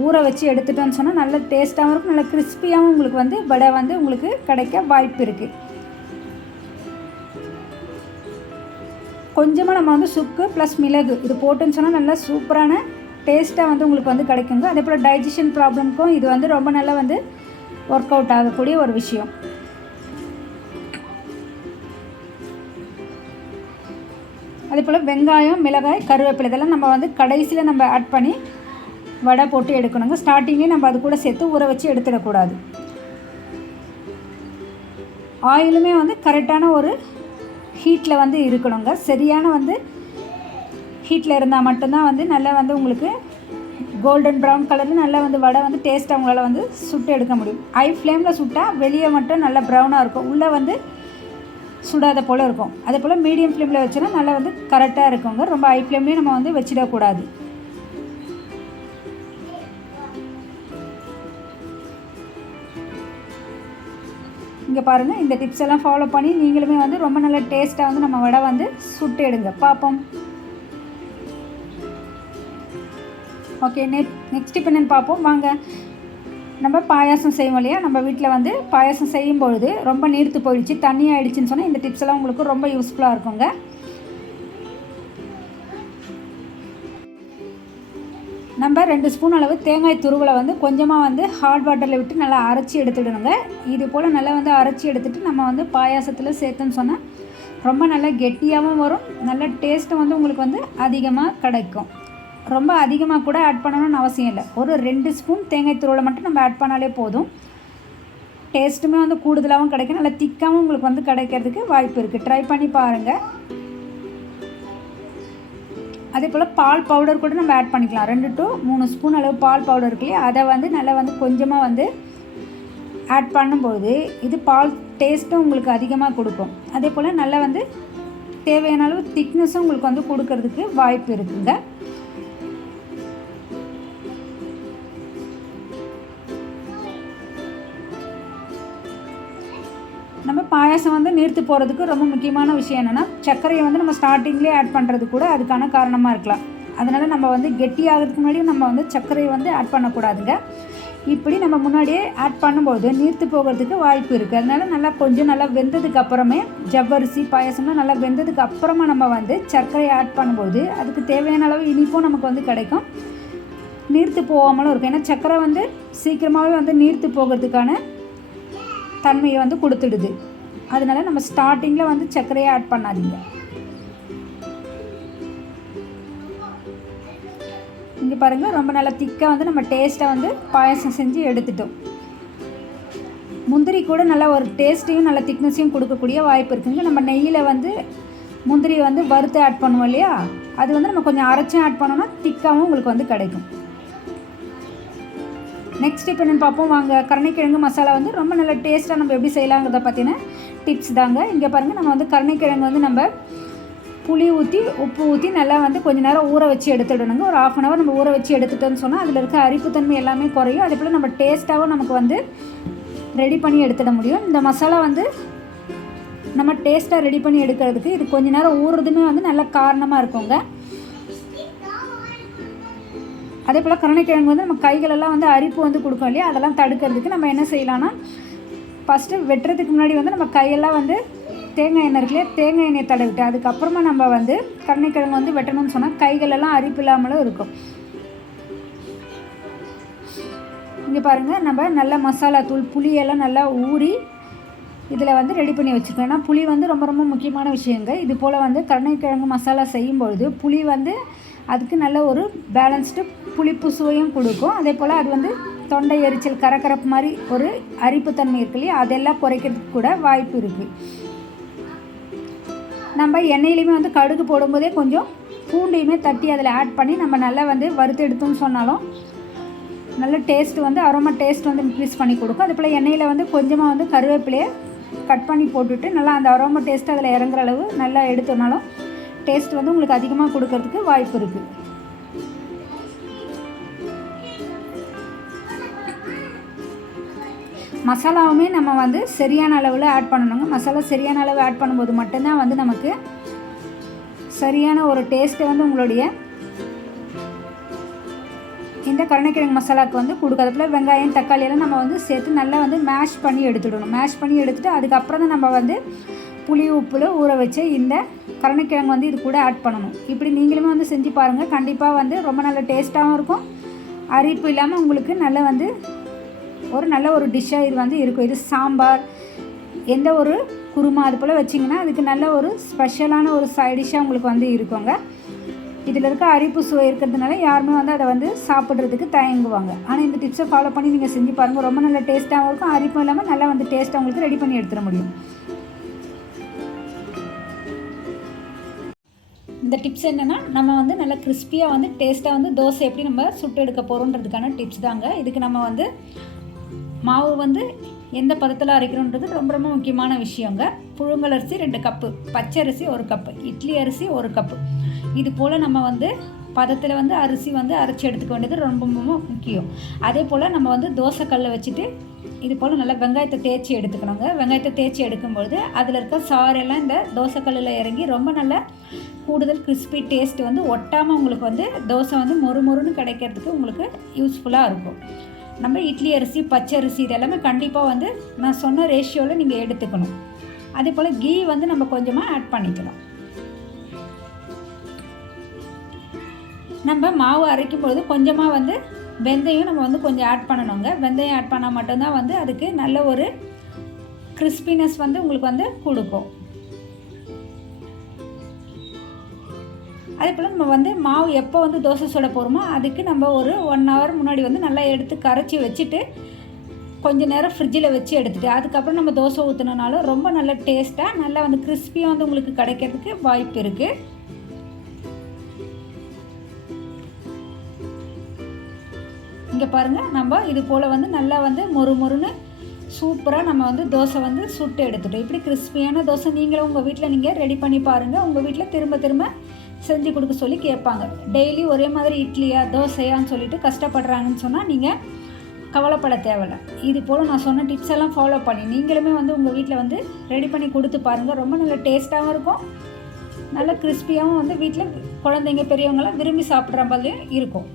ஊற வச்சு எடுத்துட்டோன்னு சொன்னால் நல்ல டேஸ்ட்டாகவும் இருக்கும், நல்லா கிறிஸ்பியாகவும் உங்களுக்கு வந்து வடை வந்து உங்களுக்கு கிடைக்க வாய்ப்பு இருக்குது. கொஞ்சமாக நம்ம வந்து சுக்கு ப்ளஸ் மிளகு இது போட்டுன்னு சொன்னால் நல்லா சூப்பரான டேஸ்ட்டாக வந்து உங்களுக்கு வந்து கிடைக்குங்க. அதே போல் டைஜஷன் ப்ராப்ளம்க்கும் இது வந்து ரொம்ப நல்லா வந்து ஒர்க் அவுட் ஆகக்கூடிய ஒரு விஷயம். அதே போல் வெங்காயம், மிளகாய், கருவேப்பிலை இதெல்லாம் நம்ம வந்து கடைசியில் நம்ம ஆட் பண்ணி வடை போட்டு எடுக்கணுங்க. ஸ்டார்டிங்கே நம்ம அது கூட சேர்த்து ஊற வச்சு எடுத்துடக்கூடாது. ஆயிலுமே வந்து கரெக்டான ஒரு ஹீட்டில் வந்து இருக்கணுங்க. சரியான வந்து ஹீட்டில் இருந்தால் மட்டும்தான் வந்து நல்லா வந்து உங்களுக்கு கோல்டன் ப்ரௌன் கலரில் நல்லா வந்து வடை வந்து டேஸ்ட்டாக உங்களால் வந்து சுட்டு எடுக்க முடியும். ஹை ஃப்ளேமில் சுட்டால் வெளியே மட்டும் நல்லா ப்ரௌனாக இருக்கும், உள்ளே வந்து சுடாத போல் இருக்கும். அதே போல் மீடியம் ஃப்ளேமில் வச்சோன்னா நல்லா வந்து கரெக்டாக இருக்குங்க. ரொம்ப ஹை ஃப்ளேம்லேயும் நம்ம வந்து வச்சிடக்கூடாது. இங்கே பாருங்கள், இந்த டிப்ஸ் எல்லாம் ஃபாலோ பண்ணி நீங்களுமே வந்து ரொம்ப நல்ல டேஸ்ட்டாக வந்து நம்ம வடை வந்து சுட்டு எடுங்க பார்ப்போம். ஓகே, நெக்ஸ்ட் இப்போ என்னென்னு பார்ப்போம் வாங்க. நம்ம பாயாசம் செய்வோம் இல்லையா, நம்ம வீட்டில் வந்து பாயாசம் செய்யும்பொழுது ரொம்ப நீர்த்து போயிடுச்சு, தண்ணி ஆகிடுச்சின்னு சொன்னால் இந்த டிப்ஸ் எல்லாம் உங்களுக்கு ரொம்ப யூஸ்ஃபுல்லாக இருக்குங்க. நம்ம 2 ஸ்பூன் அளவு தேங்காய் துருவலை வந்து கொஞ்சமாக வந்து ஹாட் வாட்டரில் விட்டு நல்லா அரைச்சி எடுத்துடணுங்க. இது போல் நல்லா வந்து அரைச்சி எடுத்துகிட்டு நம்ம வந்து பாயாசத்தில் சேர்த்துன்னு சொன்னால் ரொம்ப நல்லா கெட்டியாகவும் வரும், நல்ல டேஸ்ட்டும் வந்து உங்களுக்கு வந்து அதிகமாக கிடைக்கும். ரொம்ப அதிகமாக கூட ஆட் பண்ணணும்னு அவசியம் இல்லை. ஒரு 2 ஸ்பூன் தேங்காய் துருவலை மட்டும் நம்ம ஆட் பண்ணாலே போதும். டேஸ்ட்டுமே வந்து கூடுதலாகவும் கிடைக்கும், நல்லா திக்காகவும் உங்களுக்கு வந்து கிடைக்கிறதுக்கு வாய்ப்பு இருக்குது. ட்ரை பண்ணி பாருங்கள். அதே போல் பால் பவுடர் கூட நம்ம ஆட் பண்ணிக்கலாம். 2 to 3 ஸ்பூன் அளவு பால் பவுடர் இருக்கு இல்லையா, அதை வந்து நல்லா வந்து கொஞ்சமாக வந்து ஆட் பண்ணும்போது இது பால் டேஸ்ட்டும் உங்களுக்கு அதிகமாக கொடுக்கும். அதே போல் நல்லா வந்து தேவையான அளவு திக்னஸும் உங்களுக்கு வந்து கொடுக்கறதுக்கு வாய்ப்பு இருக்குங்க. நம்ம பாயாசம் வந்து நீர்த்து போகிறதுக்கு ரொம்ப முக்கியமான விஷயம் என்னென்னா, சர்க்கரையை வந்து நம்ம ஸ்டார்டிங்லேயே ஆட் பண்ணுறது கூட அதுக்கான காரணமாக இருக்கலாம். அதனால் நம்ம வந்து கெட்டி ஆகிறதுக்கு முன்னாடியும் நம்ம வந்து சர்க்கரையை வந்து ஆட் பண்ணக்கூடாதுங்க. இப்படி நம்ம முன்னாடியே ஆட் பண்ணும்போது நீர்த்து போகிறதுக்கு வாய்ப்பு இருக்குது. அதனால் நல்லா கொஞ்சம் நல்லா வெந்ததுக்கு அப்புறமே ஜவ்வரிசி பாயாசம்லாம் நல்லா வெந்ததுக்கு அப்புறமா நம்ம வந்து சர்க்கரையை ஆட் பண்ணும்போது அதுக்கு தேவையான அளவு இனிப்பும் நமக்கு வந்து கிடைக்கும், நீர்த்து போகாமலும் இருக்கும். ஏன்னா சர்க்கரை வந்து சீக்கிரமாகவே வந்து நீர்த்து போகிறதுக்கான தன்மையை வந்து கொடுத்துடுது. அதனால் நம்ம ஸ்டார்டிங்கில் வந்து சர்க்கரையை ஆட் பண்ணாதீங்க. இங்கே பாருங்கள், ரொம்ப நல்லா திக்காக வந்து நம்ம டேஸ்ட்டாக வந்து பாயாசம் செஞ்சு எடுத்துட்டோம். முந்திரி கூட நல்லா ஒரு டேஸ்ட்டையும் நல்ல திக்னஸையும் கொடுக்கக்கூடிய வாய்ப்பு இருக்குங்க. நம்ம நெய்யில் வந்து முந்திரியை வந்து வறுத்து ஆட் பண்ணுவோம் இல்லையா, அது வந்து நம்ம கொஞ்சம் அரைச்சும் ஆட் பண்ணோன்னா திக்காகவும் உங்களுக்கு வந்து கிடைக்கும். நெக்ஸ்ட் இப்போ என்னென்னு பார்ப்போம் வாங்க. கருணைக்கிழங்கு மசாலா வந்து ரொம்ப நல்ல டேஸ்ட்டாக நம்ம எப்படி செய்யலாங்கிறத பற்றின டிப்ஸ் தாங்க. இங்கே பாருங்கள், நம்ம வந்து கருணைக்கிழங்கு வந்து நம்ம புளி ஊற்றி உப்பு ஊற்றி நல்லா வந்து கொஞ்சம் நேரம் ஊற வச்சு எடுத்துடணுங்க. ஒரு 1/2 hour நம்ம ஊற வச்சு எடுத்துட்டோன்னு சொன்னால் அதில் இருக்க அரிப்புத்தன்மை எல்லாமே குறையும். அதே போல் நம்ம டேஸ்ட்டாகவும் நமக்கு வந்து ரெடி பண்ணி எடுத்துட முடியும். இந்த மசாலா வந்து நம்ம டேஸ்ட்டாக ரெடி பண்ணி எடுக்கிறதுக்கு இது கொஞ்சம் நேரம் ஊறுறதுமே வந்து நல்ல காரணமாக இருக்குங்க. அதே போல் கருணைக்கிழங்கு வந்து நம்ம கைகளெல்லாம் வந்து அரிப்பு வந்து கொடுக்கும் இல்லையா, அதெல்லாம் தடுக்கிறதுக்கு நம்ம என்ன செய்யலாம்னா, ஃபஸ்ட்டு வெட்டுறதுக்கு முன்னாடி வந்து நம்ம கையெல்லாம் வந்து தேங்காய் எண்ணெய் இருக்குல்லையா, தேங்காய் எண்ணெயை தடவிட்டு அதுக்கப்புறமா நம்ம வந்து கருணைக்கிழங்கு வந்து வெட்டணும்னு சொன்னால் கைகளெல்லாம் அரிப்பு இல்லாமலும் இருக்கும். இங்கே பாருங்கள், நம்ம நல்ல மசாலா தூள் புளியெல்லாம் நல்லா ஊறி இதில் வந்து ரெடி பண்ணி வச்சுருக்கோம். ஏன்னா புளி வந்து ரொம்ப ரொம்ப முக்கியமான விஷயங்க. இது போல் வந்து கருணைக்கிழங்கு மசாலா செய்யும்பொழுது புளி வந்து அதுக்கு நல்ல ஒரு பேலன்ஸ்டு புளிப்பு சுவையும் கொடுக்கும். அதே போல் அது வந்து தொண்டை எரிச்சல், கரகரப்பு மாதிரி ஒரு அரிப்புத்தன்மை இருக்கு இல்லையா, அதெல்லாம் குறைக்கிறதுக்கு கூட வாய்ப்பு இருக்குது. நம்ம எண்ணெயிலையுமே வந்து கடுகு போடும்போதே கொஞ்சம் பூண்டையுமே தட்டி அதில் ஆட் பண்ணி நம்ம நல்லா வந்து வறுத்து எடுத்தோம்னு சொன்னாலும் நல்ல டேஸ்ட்டு வந்து அரோமா டேஸ்ட் வந்து இன்க்ரீஸ் பண்ணி கொடுக்கும். அதே போல் எண்ணெயில் வந்து கொஞ்சமாக வந்து கருவேப்பிலையை கட் பண்ணி போட்டுட்டு நல்லா அந்த அரோமா டேஸ்ட்டு அதில் இறங்குற அளவு நல்லா எடுத்தோம்னாலும் டேஸ்ட் வந்து உங்களுக்கு அதிகமாக கொடுக்கறதுக்கு வாய்ப்பு இருக்குது. மசாலாவுமே நம்ம வந்து சரியான அளவில் ஆட் பண்ணணுங்க. மசாலா சரியான அளவு ஆட் பண்ணும்போது மட்டும்தான் வந்து நமக்கு சரியான ஒரு டேஸ்ட்டை வந்து உங்களுடைய இந்த கருணைக்கிழங்கு மசாலாவுக்கு வந்து கொடுக்கும். அதுபோல் வெங்காயம் தக்காளி எல்லாம் நம்ம வந்து சேர்த்து நல்லா வந்து மேஷ் பண்ணி எடுத்துடணும். மேஷ் பண்ணி எடுத்துகிட்டு அதுக்கப்புறம் தான் நம்ம வந்து புளி உப்பில் ஊற வச்சு இந்த கருணைக்கிழங்கு வந்து இது கூட ஆட் பண்ணணும். இப்படி நீங்களுமே வந்து செஞ்சு பாருங்கள். கண்டிப்பாக வந்து ரொம்ப நல்ல டேஸ்ட்டாகவும் இருக்கும், அரிப்பு இல்லாமல் உங்களுக்கு நல்ல வந்து ஒரு நல்ல ஒரு டிஷ்ஷாக இது வந்து இருக்கும். இது சாம்பார், எந்த ஒரு குருமா அது போல் வச்சிங்கன்னா அதுக்கு நல்ல ஒரு ஸ்பெஷலான ஒரு சைட் டிஷ்ஷாக உங்களுக்கு வந்து இருக்குங்க. இதில் இருக்க அரிப்பு சுவை இருக்கிறதுனால யாருமே வந்து அதை வந்து சாப்பிட்றதுக்கு தயங்குவாங்க. ஆனால் இந்த டிப்ஸை ஃபாலோ பண்ணி நீங்கள் செஞ்சு பாருங்கள். ரொம்ப நல்ல டேஸ்ட்டாகவும் இருக்கும், அரிப்பும் இல்லாமல் நல்லா வந்து டேஸ்ட்டாக உங்களுக்கு ரெடி பண்ணி எடுத்துட முடியும். இந்த டிப்ஸ் என்னென்னா, நம்ம வந்து நல்லா கிறிஸ்பியாக வந்து டேஸ்ட்டாக வந்து தோசை எப்படி நம்ம சுட்டு எடுக்க போகிறோன்றதுக்கான டிப்ஸ் தாங்க. இதுக்கு நம்ம வந்து மாவு வந்து எந்த பதத்தில் அரைக்கிறோன்றது ரொம்ப ரொம்ப முக்கியமான விஷயங்க. புழுங்கல் அரிசி 2 கப்பு, பச்சை அரிசி 1 கப்பு, இட்லி அரிசி 1 கப்பு, இது போல் நம்ம வந்து பதத்தில் வந்து அரிசி வந்து அரைச்சி எடுத்துக்க வேண்டியது ரொம்ப ரொம்ப முக்கியம். அதே போல் நம்ம வந்து தோசைக்கல்லை வச்சுட்டு இது போல் நல்லா வெங்காயத்தை தேய்ச்சி எடுத்துக்கணுங்க. வெங்காயத்தை தேய்ச்சி எடுக்கும்பொழுது அதில் இருக்க சாரெல்லாம் இந்த தோசைக்கல்லில் இறங்கி ரொம்ப நல்ல கூடுதல் கிறிஸ்பி டேஸ்ட் வந்து ஒட்டாமல் உங்களுக்கு வந்து தோசை வந்து மொறுன்னு கிடைக்கிறதுக்கு உங்களுக்கு யூஸ்ஃபுல்லாக இருக்கும். நம்ம இட்லி அரிசி, பச்சை அரிசி இது எல்லாமே கண்டிப்பாக வந்து நான் சொன்ன ரேஷியோவில் நீங்கள் எடுத்துக்கணும். அதே போல் கீ வந்து நம்ம கொஞ்சமாக ஆட் பண்ணிக்கலாம். நம்ம மாவு அரைக்கும்பொழுது கொஞ்சமாக வந்து வெந்தயம் நம்ம வந்து கொஞ்சம் ஆட் பண்ணணுங்க. வெந்தயம் ஆட் பண்ணால் மட்டும்தான் வந்து அதுக்கு நல்ல ஒரு கிறிஸ்பினஸ் வந்து உங்களுக்கு வந்து கொடுக்கும். அதே போல் நம்ம வந்து மாவு எப்போ வந்து தோசை சுட போகிறோமோ அதுக்கு நம்ம ஒரு 1 hour முன்னாடி வந்து நல்லா எடுத்து கரைச்சி வச்சுட்டு கொஞ்சம் நேரம் ஃப்ரிட்ஜில் வச்சு எடுத்துகிட்டு அதுக்கப்புறம் நம்ம தோசை ஊற்றினாலும் ரொம்ப நல்ல டேஸ்ட்டாக நல்லா வந்து கிறிஸ்பியாக வந்து உங்களுக்கு கிடைக்கிறதுக்கு வாய்ப்பு இருக்குது. இங்கே பாருங்கள், நம்ம இது போல் வந்து நல்லா வந்து மொறுன்னு சூப்பராக நம்ம வந்து தோசை வந்து சுட்டு எடுத்துட்டோம். இப்படி கிறிஸ்பியான தோசை நீங்களும் உங்கள் வீட்டில் நீங்கள் ரெடி பண்ணி பாருங்கள். உங்கள் வீட்டில் திரும்ப செஞ்சு கொடுக்க சொல்லி கேட்பாங்க. டெய்லி ஒரே மாதிரி இட்லியா தோசையான்னு சொல்லிட்டு கஷ்டப்படுறாங்கன்னு சொன்னால் நீங்கள் கவலைப்பட தேவையில்லை. இது போல் நான் சொன்ன டிப்ஸ் எல்லாம் ஃபாலோ பண்ணி நீங்களுமே வந்து உங்கள் வீட்டில் வந்து ரெடி பண்ணி கொடுத்து பாருங்கள். ரொம்ப நல்ல டேஸ்ட்டாகவும் இருக்கும், நல்ல கிறிஸ்பியாகவும் வந்து வீட்டில் குழந்தைங்க பெரியவங்களாம் விரும்பி சாப்பிட்ற மாதிரியும் இருக்கும்.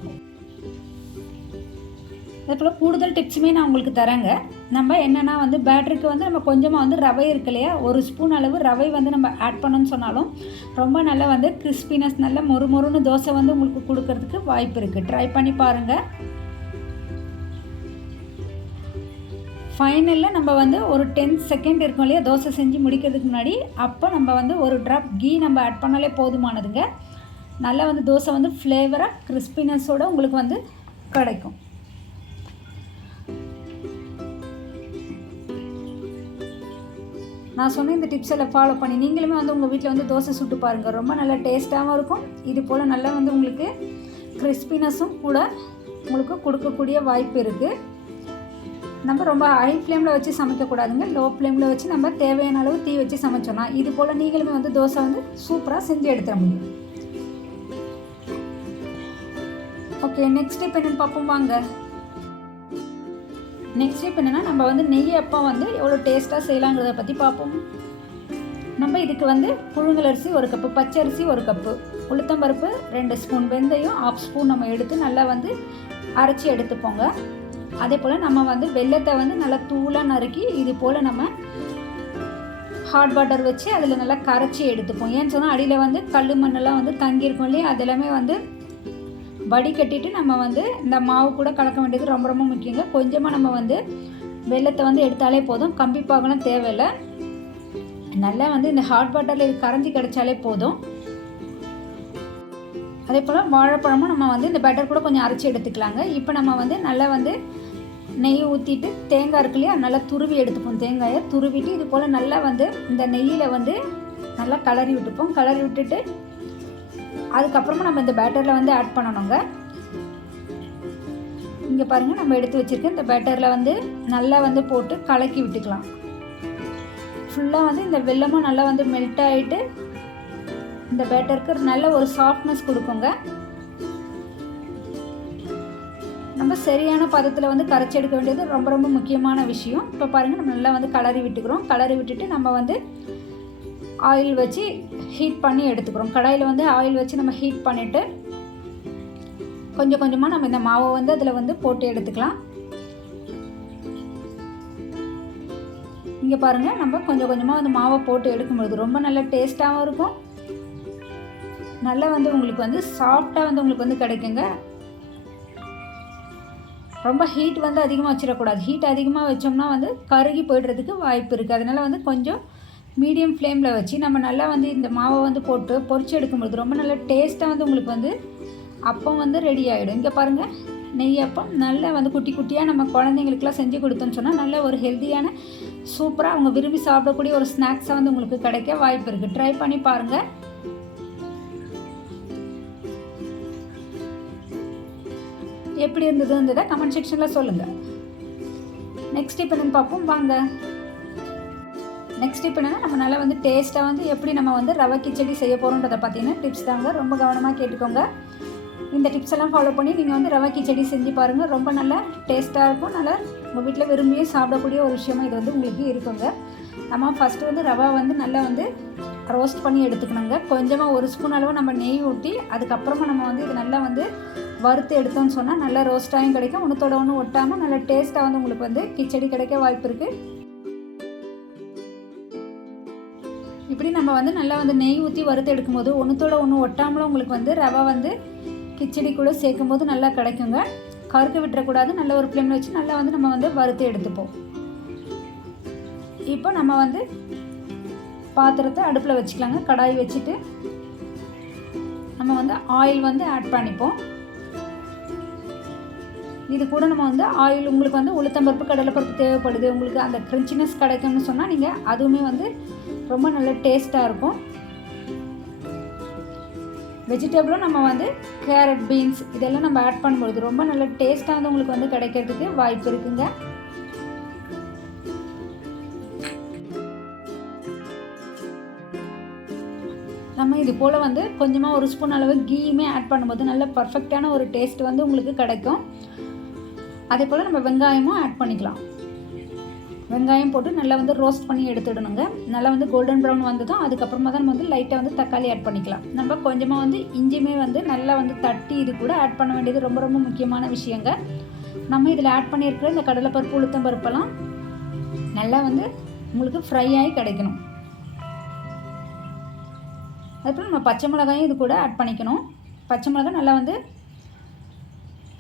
அதே போல் கூடுதல் டிப்ஸுமே நான் உங்களுக்கு தரேங்க. நம்ம என்னென்னா வந்து பேட்டருக்கு வந்து நம்ம கொஞ்சமாக வந்து ரவை இருக்கு இல்லையா, 1 ஸ்பூன் அளவு ரவை வந்து நம்ம ஆட் பண்ணோன்னு சொன்னாலும் ரொம்ப நல்லா வந்து கிறிஸ்பினஸ் நல்ல மொறுன்னு தோசை வந்து உங்களுக்கு கொடுக்கறதுக்கு வாய்ப்பு இருக்குது. ட்ரை பண்ணி பாருங்கள். ஃபைனலில் நம்ம வந்து ஒரு 10 செகண்ட் இருக்கும் இல்லையா தோசை செஞ்சு முடிக்கிறதுக்கு முன்னாடி, அப்போ நம்ம வந்து ஒரு ட்ராப் கீ நம்ம ஆட் பண்ணாலே போதுமானதுங்க. நல்லா வந்து தோசை வந்து ஃப்ளேவராக கிறிஸ்பினஸோடு உங்களுக்கு வந்து கிடைக்கும். நான் சொன்ன இந்த டிப்ஸ் எல்லாம் ஃபாலோ பண்ணி நீங்களுமே வந்து உங்கள் வீட்டில் வந்து தோசை சுட்டு பாருங்கள். ரொம்ப நல்லா டேஸ்ட்டாகவும் இருக்கும், இது போல் நல்லா வந்து உங்களுக்கு கிறிஸ்பினஸும் கூட உங்களுக்கு கொடுக்கக்கூடிய வாய்ப்பு இருக்குது. நம்ம ரொம்ப ஹை ஃப்ளேமில் வச்சு சமைக்கக்கூடாதுங்க. லோ ஃப்ளேமில் வச்சு நம்ம தேவையான அளவு தீ வச்சு சமைச்சோன்னா இது போல் நீங்களுமே வந்து தோசை வந்து சூப்பராக செஞ்சு எடுத்துட முடியும். ஓகே, நெக்ஸ்ட் டிப் என்னென்னு பார்ப்போம் வாங்க. நெக்ஸ்ட் டிப் என்னென்னா, நம்ம வந்து நெய் அப்பா வந்து எவ்வளோ டேஸ்ட்டாக செய்யலாங்கிறத பற்றி பார்ப்போம். நம்ம இதுக்கு வந்து புழுங்கல் அரிசி 1 கப்பு, பச்சை அரிசி 1 கப்பு, உளுத்தம்பருப்பு 2 ஸ்பூன், வெந்தயம் 1/2 ஸ்பூன் நம்ம எடுத்து நல்லா வந்து அரைச்சி எடுத்துப்போங்க. அதே போல் நம்ம வந்து வெல்லத்தை வந்து நல்லா தூளாக நறுக்கி இது போல் நம்ம ஹாட் வாட்டர் வச்சு அதில் நல்லா கரைச்சி எடுத்துப்போம். ஏன்னு சொன்னால் அடியில் வந்து கல் மண்ணெல்லாம் வந்து தங்கியிருக்கும் இல்லையா, அதெல்லாமே வந்து வடிகட்டிட்டு நம்ம வந்து இந்த மாவு கூட கலக்க வேண்டியது ரொம்ப ரொம்ப முக்கியங்க. கொஞ்சமாக நம்ம வந்து வெல்லத்தை வந்து எடுத்தாலே போதும், கம்பி பாகலாம் தேவையில்லை. நல்லா வந்து இந்த ஹாட் வாட்டரில் இது கரைஞ்சி கிடைச்சாலே போதும். அதே போல் வாழைப்பழமும் நம்ம வந்து இந்த பேட்டர் கூட கொஞ்சம் அரைச்சி எடுத்துக்கலாங்க. இப்போ நம்ம வந்து நல்லா வந்து நெய் ஊற்றிட்டு தேங்காய் இருக்கு இல்லையா, நல்லா துருவி எடுத்துப்போம். தேங்காயை துருவிட்டு இது போல் நல்லா வந்து இந்த நெய்யில் வந்து நல்லா கலரி விட்டுப்போம். கலரி விட்டுட்டு அதுக்கப்புறமா நம்ம இந்த பேட்டரில் வந்து ஆட் பண்ணணுங்க. இங்கே பாருங்கள், நம்ம எடுத்து வச்சுருக்க இந்த பேட்டரில் வந்து நல்லா வந்து போட்டு கலக்கி விட்டுக்கலாம். ஃபுல்லாக வந்து இந்த வெல்லமும் நல்லா வந்து மெல்ட் ஆகிட்டு இந்த பேட்டருக்கு நல்ல ஒரு சாஃப்ட்னஸ் கொடுக்குங்க. நம்ம சரியான பதத்தில் வந்து கரைச்சி எடுக்க வேண்டியது ரொம்ப ரொம்ப முக்கியமான விஷயம். இப்போ பாருங்கள், நம்ம நல்லா வந்து கலரி விட்டுக்கிறோம். கலரி விட்டுட்டு நம்ம வந்து ஆயில் வச்சு ஹீட் பண்ணி எடுத்துக்கிறோம். கடாயில் வந்து ஆயில் வச்சு நம்ம ஹீட் பண்ணிவிட்டு கொஞ்சம் கொஞ்சமாக நம்ம இந்த மாவை வந்து அதில் வந்து போட்டு எடுத்துக்கலாம். இங்கே பாருங்கள், நம்ம கொஞ்சம் கொஞ்சமாக வந்து மாவை போட்டு எடுக்கும்பொழுது ரொம்ப நல்ல டேஸ்ட்டாகவும் இருக்கும். நல்லா வந்து உங்களுக்கு வந்து சாஃப்டாக வந்து உங்களுக்கு வந்து கிடைக்குங்க. ரொம்ப ஹீட் வந்து அதிகமாக வச்சிடக்கூடாது. ஹீட் அதிகமாக வச்சோம்னா வந்து கருகி போய்டுறதுக்கு வாய்ப்பு இருக்குது. அதனால் வந்து கொஞ்சம் மீடியம் ஃப்ளேமில் வச்சு நம்ம நல்லா வந்து இந்த மாவை வந்து போட்டு பொரிச்சு எடுக்கும்போது ரொம்ப நல்ல டேஸ்ட்டாக வந்து உங்களுக்கு வந்து அப்பம் வந்து ரெடி ஆகிடும். இங்கே பாருங்கள், நெய் அப்பம் நல்லா வந்து குட்டி குட்டியாக நம்ம குழந்தைங்களுக்குலாம் செஞ்சு கொடுத்தோன்னு சொன்னால் நல்ல ஒரு ஹெல்த்தியான சூப்பராக அவங்க விரும்பி சாப்பிடக்கூடிய ஒரு ஸ்நாக்ஸாக வந்து உங்களுக்கு கிடைக்க வாய்ப்பு இருக்குது. ட்ரை பண்ணி பாருங்கள். எப்படி இருந்ததுன்றதை கமெண்ட் செக்ஷனில் சொல்லுங்கள். நெக்ஸ்ட் இப்போ என்னென்னு பார்ப்போம் வாங்க. நெக்ஸ்ட் இப்போ என்னென்னா நம்ம நல்லா வந்து டேஸ்ட்டாக வந்து எப்படி நம்ம வந்து ரவை கிச்சடி செய்ய போகிறோன்றதை பார்த்தீங்கன்னா டிப்ஸ் தாங்க. ரொம்ப கவனமாக கேட்டுக்கோங்க. இந்த டிப்ஸ் எல்லாம் ஃபாலோ பண்ணி நீங்கள் வந்து ரவை கிச்சடி செஞ்சு பாருங்கள். ரொம்ப நல்லா டேஸ்ட்டாக இருக்கும். நல்லா உங்கள் வீட்டில் விரும்பியே சாப்பிடக்கூடிய ஒரு விஷயமா இது வந்து உங்களுக்கு இருக்குங்க. நம்ம ஃபஸ்ட்டு வந்து ரவை வந்து நல்லா வந்து ரோஸ்ட் பண்ணி எடுத்துக்கணுங்க. கொஞ்சமாக 1 ஸ்பூன் அளவு நம்ம நெய் ஊற்றி அதுக்கப்புறமா நம்ம வந்து இது நல்லா வந்து வறுத்து எடுத்தோன்னு சொன்னால் நல்லா ரோஸ்ட்டாகவும் கிடைக்கும். ஒன்றுத்தோட ஒன்று ஒட்டாமல் நல்ல டேஸ்ட்டாக வந்து உங்களுக்கு வந்து கிச்சடி கிடைக்க வாய்ப்பு இருக்குது. இப்படி நம்ம வந்து நல்லா வந்து நெய் ஊற்றி வறுத்து எடுக்கும்போது ஒன்றுத்தோட ஒன்று ஒட்டாமலும் உங்களுக்கு வந்து ரவை வந்து கிச்சடி கூட சேர்க்கும் போது நல்லா கிடைக்குங்க. கருக்க விட்டுறக்கூடாது. நல்ல ஒரு ஃப்ளேமில் வச்சு நல்லா வந்து நம்ம வந்து வறுத்து எடுத்துப்போம். இப்போ நம்ம வந்து பாத்திரத்தை அடுப்பில் வச்சுக்கலாங்க. கடாய் வச்சுட்டு நம்ம வந்து ஆயில் வந்து ஆட் பண்ணிப்போம். இது கூட நம்ம வந்து ஆயில் உங்களுக்கு வந்து உளுத்தம்பருப்பு கடலைப்பருப்பு தேவைப்படுது, உங்களுக்கு அந்த கிரிஞ்சினஸ் கிடைக்கும்னு சொன்னால் நீங்கள் அதுவுமே வந்து ரொம்ப நல்ல டேஸ்ட்டாக இருக்கும். வெஜிடபிளும் நம்ம வந்து கேரட், பீன்ஸ் இதெல்லாம் நம்ம ஆட் பண்ணும்பொழுது ரொம்ப நல்ல டேஸ்ட்டாக வந்து உங்களுக்கு வந்து கிடைக்கிறதுக்கு வாய்ப்பு இருக்குங்க. நம்ம இது போல் வந்து கொஞ்சமாக 1 ஸ்பூன் அளவு கீயுமே ஆட் பண்ணும்போது நல்ல பர்ஃபெக்டான ஒரு டேஸ்ட் வந்து உங்களுக்கு கிடைக்கும். அதே போல் நம்ம வெங்காயமும் ஆட் பண்ணிக்கலாம். வெங்காயம் போட்டு நல்லா வந்து ரோஸ்ட் பண்ணி எடுத்துடணுங்க. நல்லா வந்து கோல்டன் ப்ரௌன் வந்ததும் அதுக்கப்புறமா தான் நம்ம வந்து லைட்டாக வந்து தக்காளி ஆட் பண்ணிக்கலாம். நம்ம கொஞ்சமாக வந்து இஞ்சியுமே வந்து நல்லா வந்து தட்டி இது கூட ஆட் பண்ண வேண்டியது ரொம்ப ரொம்ப முக்கியமான விஷயங்க. நம்ம இதில் ஆட் பண்ணியிருக்கிற இந்த கடலைப்பருப்பு உளுத்தம் பருப்பெல்லாம் நல்லா வந்து உங்களுக்கு ஃப்ரை ஆகி கிடைக்கணும். அதுக்கப்புறம் நம்ம பச்சை மிளகாயும் இது கூட ஆட் பண்ணிக்கணும். பச்சை மிளகாய் நல்லா வந்து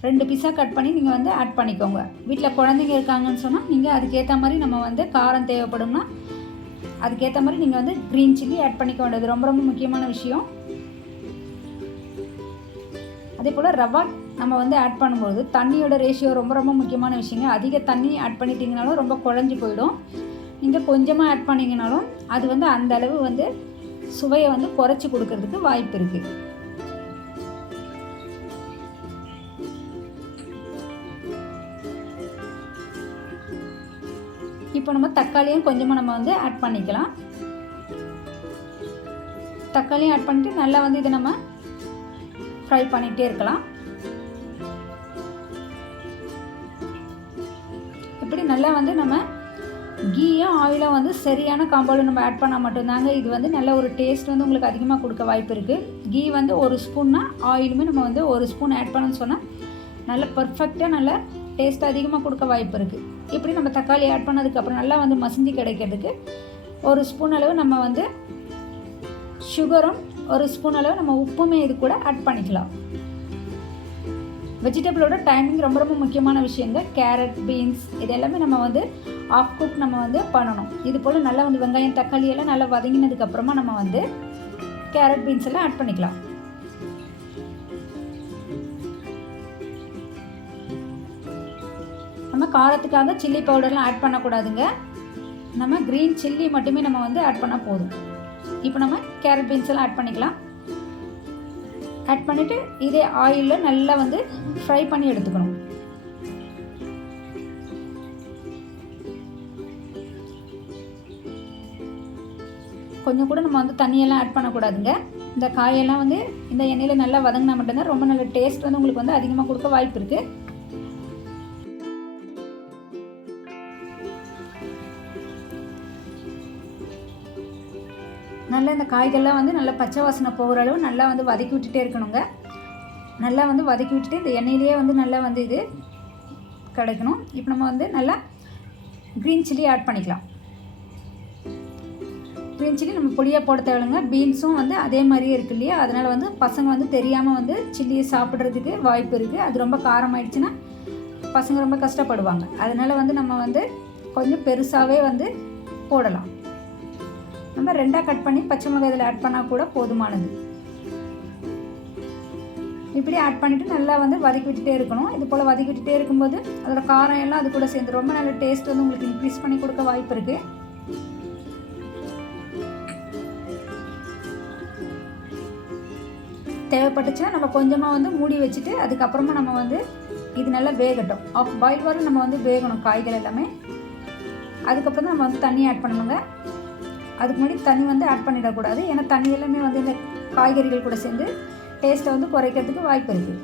2 பீஸாக கட் பண்ணி நீங்கள் வந்து ஆட் பண்ணிக்கோங்க. வீட்டில் குழந்தைங்க இருக்காங்கன்னு சொன்னால் நீங்கள் அதுக்கேற்ற மாதிரி நம்ம வந்து காரம் தேவைப்படும்னா அதுக்கேற்ற மாதிரி நீங்கள் வந்து க்ரீன் சில்லி ஆட் பண்ணிக்க வேண்டியது ரொம்ப ரொம்ப முக்கியமான விஷயம். அதே போல் ரவா நம்ம வந்து ஆட் பண்ணும்போது தண்ணியோட ரேஷியோ ரொம்ப ரொம்ப முக்கியமான விஷயங்க. அதிக தண்ணி ஆட் பண்ணிட்டீங்கனாலும் ரொம்ப குழஞ்சி போயிடும். நீங்கள் கொஞ்சமாக ஆட் பண்ணிங்கனாலும் அது வந்து அந்த அளவு வந்து சுவையை வந்து குறைச்சி கொடுக்கறதுக்கு வாய்ப்பு இருக்குது. இப்போ நம்ம தக்காளியும் கொஞ்சமாக நம்ம வந்து ஆட் பண்ணிக்கலாம். தக்காளியும் ஆட் பண்ணிட்டு நல்லா வந்து இதை நம்ம ஃப்ரை பண்ணிகிட்டே இருக்கலாம். இப்படி நல்லா வந்து நம்ம கீயும் ஆயிலும் வந்து சரியான காம்போவில் நம்ம ஆட் பண்ணால் மட்டும்தாங்க இது வந்து நல்ல ஒரு டேஸ்ட் வந்து உங்களுக்கு அதிகமாக கொடுக்க வாய்ப்பு இருக்குது. கீ வந்து 1 ஸ்பூன்னா ஆயிலுமே நம்ம வந்து 1 ஸ்பூன் ஆட் பண்ணணும்னு சொன்னால் நல்ல பர்ஃபெக்டாக நல்ல டேஸ்ட் அதிகமாக கொடுக்க வாய்ப்பு இருக்குது. இப்படி நம்ம தக்காளி ஆட் பண்ணதுக்கப்புறம் நல்லா வந்து மசிஞ்சு கிடைக்கிறதுக்கு 1 ஸ்பூன் அளவு நம்ம வந்து சுகரும் 1 ஸ்பூன் அளவு நம்ம உப்புமே இது கூட ஆட் பண்ணிக்கலாம். வெஜிடபிளோட டைமிங் ரொம்ப ரொம்ப முக்கியமான விஷயங்க. கேரட், பீன்ஸ் இது எல்லாமே நம்ம வந்து ஆஃப் குக் நம்ம வந்து பண்ணணும். இது போல் நல்லா வந்து வெங்காயம், தக்காளி எல்லாம் நல்லா வதங்கினதுக்கப்புறமா நம்ம வந்து கேரட், பீன்ஸ் எல்லாம் ஆட் பண்ணிக்கலாம். நம்ம காரத்துக்காக சில்லி பவுடர்லாம் ஆட் பண்ணக்கூடாதுங்க. நம்ம க்ரீன் சில்லி மட்டுமே நம்ம வந்து ஆட் பண்ணால் போதும். இப்போ நம்ம கேரட், பீன்ஸ் எல்லாம் ஆட் பண்ணிக்கலாம். ஆட் பண்ணிவிட்டு இதே ஆயிலில் நல்லா வந்து ஃப்ரை பண்ணி எடுத்துக்கணும். கொஞ்சம் கூட நம்ம வந்து தண்ணியெல்லாம் ஆட் பண்ணக்கூடாதுங்க. இந்த காயெல்லாம் வந்து இந்த எண்ணெயில் நல்லா வதங்கினா மட்டும்தான் ரொம்ப நல்ல டேஸ்ட் வந்து உங்களுக்கு வந்து அதிகமாக கொடுக்க வாய்ப்பு இருக்குது. நல்லா இந்த காய்கள்லாம் வந்து நல்லா பச்சை வாசனை போகிற அளவு நல்லா வந்து வதக்கி விட்டுட்டே இருக்கணுங்க. நல்லா வந்து வதக்கி விட்டுட்டு இந்த எண்ணெயிலேயே வந்து நல்லா வந்து இது கிடைக்கணும். இப்போ நம்ம வந்து நல்லா க்ரீன் சில்லி ஆட் பண்ணிக்கலாம். க்ரீன் சில்லி நம்ம பொடியாக போட தேவையில்லைங்க. பீன்ஸும் வந்து அதே மாதிரியே இருக்குது இல்லையா, அதனால் வந்து பசங்க வந்து தெரியாமல் வந்து சில்லியை சாப்பிட்றதுக்கு வாய்ப்பு இருக்குது. அது ரொம்ப காரமாயிடுச்சுன்னா பசங்க ரொம்ப கஷ்டப்படுவாங்க. அதனால் வந்து நம்ம வந்து கொஞ்சம் பெருசாகவே வந்து போடலாம். நம்ம 2ஆக கட் பண்ணி பச்சை மிளகாய் இதில் ஆட் பண்ணால் கூட போதுமானது. இப்படி ஆட் பண்ணிவிட்டு நல்லா வந்து வதக்கி விட்டுட்டே இருக்கணும். இது போல் வதக்கி விட்டுட்டே இருக்கும்போது அதோட காரம் எல்லாம் அது கூட சேர்ந்து ரொம்ப நல்ல டேஸ்ட் வந்து உங்களுக்கு இன்க்ரீஸ் பண்ணி கொடுக்க வாய்ப்பு இருக்குது. தேவைப்பட்டுச்சுன்னா நம்ம கொஞ்சமாக வந்து மூடி வச்சுட்டு அதுக்கப்புறமா நம்ம வந்து இது நல்லா வேகட்டும். ஆஃப் பாயில் வரை நம்ம வந்து வேகணும் காய்கள் எல்லாமே. அதுக்கப்புறம் தான் நம்ம வந்து தண்ணி ஆட் பண்ணணுங்க. அதுக்கு முன்னாடி தண்ணி வந்து ஆட் பண்ணிடக்கூடாது. ஏன்னா தண்ணி எல்லாமே வந்து இந்த காய்கறிகள் கூட சேர்ந்து டேஸ்ட்டை வந்து குறைக்கிறதுக்கு வாய்ப்பு இருக்குது.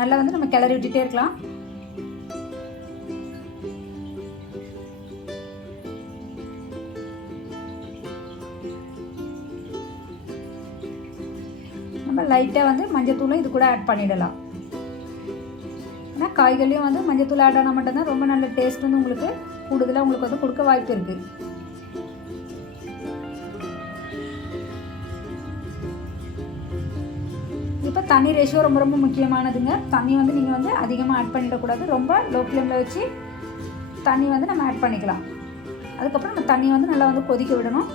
நல்லா வந்து நம்ம கிளறி விட்டுட்டே இருக்கலாம். நம்ம லைட்டாக வந்து மஞ்சத்தூளும் இது கூட ஆட் பண்ணிடலாம். ஏன்னா காய்கறியும் வந்து மஞ்சத்தூள் ஆட் ஆனால் மட்டும்தான் ரொம்ப நல்ல டேஸ்ட் வந்து உங்களுக்கு கூடுதலாக உங்களுக்கு வந்து கொடுக்க வாய்ப்பு இருக்குது. இப்போ தண்ணி ரேஷியோ ரொம்ப ரொம்ப முக்கியமானதுங்க. தண்ணி வந்து நீங்கள் வந்து அதிகமாக ஆட் பண்ணிடக்கூடாது. ரொம்ப லோ ஃப்ளேமில் வச்சு தண்ணி வந்து நம்ம ஆட் பண்ணிக்கலாம். அதுக்கப்புறம் நம்ம தண்ணி வந்து நல்லா வந்து கொதிக்க விடணும்.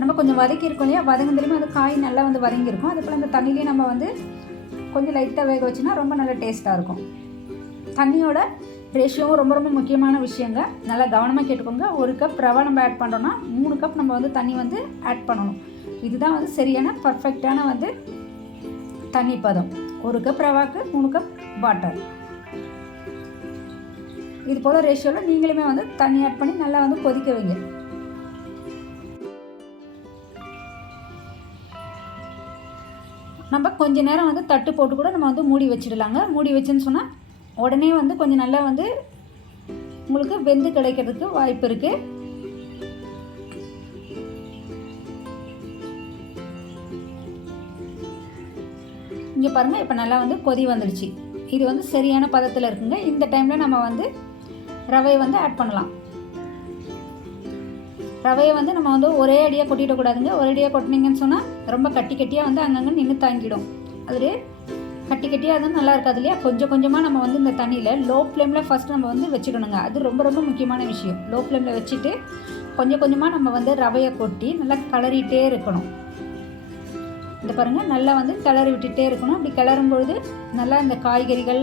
நம்ம கொஞ்சம் வதக்கியிருக்கோம் இல்லையா, வதங்குறதுலேயுமே அந்த காய் நல்லா வந்து வதங்கியிருக்கும். அதே போல் அந்த தண்ணியிலையும் நம்ம வந்து கொஞ்சம் லைட்டாக வேக வச்சுன்னா ரொம்ப நல்ல டேஸ்ட்டாக இருக்கும். தண்ணியோட ரேஷியோவும் ரொம்ப ரொம்ப முக்கியமான விஷயங்க. நல்லா கவனமாக கேட்டுக்கோங்க. 1 கப் ரவை நம்ம ஆட் பண்ணுறோன்னா 3 கப் நம்ம வந்து தண்ணி வந்து ஆட் பண்ணணும். இதுதான் வந்து சரியான பர்ஃபெக்டான வந்து தண்ணி பதம். 1 கப் ரவாக்கு 3 கப் வாட்டர். இது போல் ரேஷியோவில் நீங்களுமே வந்து தண்ணி ஆட் பண்ணி நல்லா வந்து கொதிக்க வைங்க. நம்ம கொஞ்ச நேரம் வந்து தட்டு போட்டு கூட நம்ம வந்து மூடி வச்சிடலாங்க. மூடி வச்சுன்னு சொன்னால் உடனே வந்து கொஞ்சம் நல்லா வந்து உங்களுக்கு வெந்து கிடைக்கிறதுக்கு வாய்ப்பு இருக்குது. இங்கே பாருங்கள், இப்போ நல்லா வந்து கொதி வந்துடுச்சு. இது வந்து சரியான பதத்தில் இருக்குங்க. இந்த டைமில் நம்ம வந்து ரவையை வந்து ஆட் பண்ணலாம். ரவையை வந்து நம்ம வந்து ஒரே அடியாக கொட்டிடக்கூடாதுங்க. ஒரே அடியாக கொட்டினீங்கன்னு சொன்னால் ரொம்ப கட்டி கட்டியாக வந்து அங்கங்கே நின்று தாங்கிடும். அது கட்டி கட்டியாக அதுவும் நல்லா இருக்காது இல்லையா. கொஞ்சம் கொஞ்சமாக நம்ம வந்து இந்த தண்ணியில் லோ ஃப்ளேமில் ஃபஸ்ட்டு நம்ம வந்து வச்சுக்கணுங்க. அது ரொம்ப ரொம்ப முக்கியமான விஷயம். லோ ஃப்ளேமில் வச்சுட்டு கொஞ்சம் கொஞ்சமாக நம்ம வந்து ரவையை கொட்டி நல்லா கிளறிட்டே இருக்கணும். இந்த பாருங்கள், நல்லா வந்து கிளறி விட்டுட்டே இருக்கணும். அப்படி கிளறும் பொழுது நல்லா இந்த காய்கறிகள்,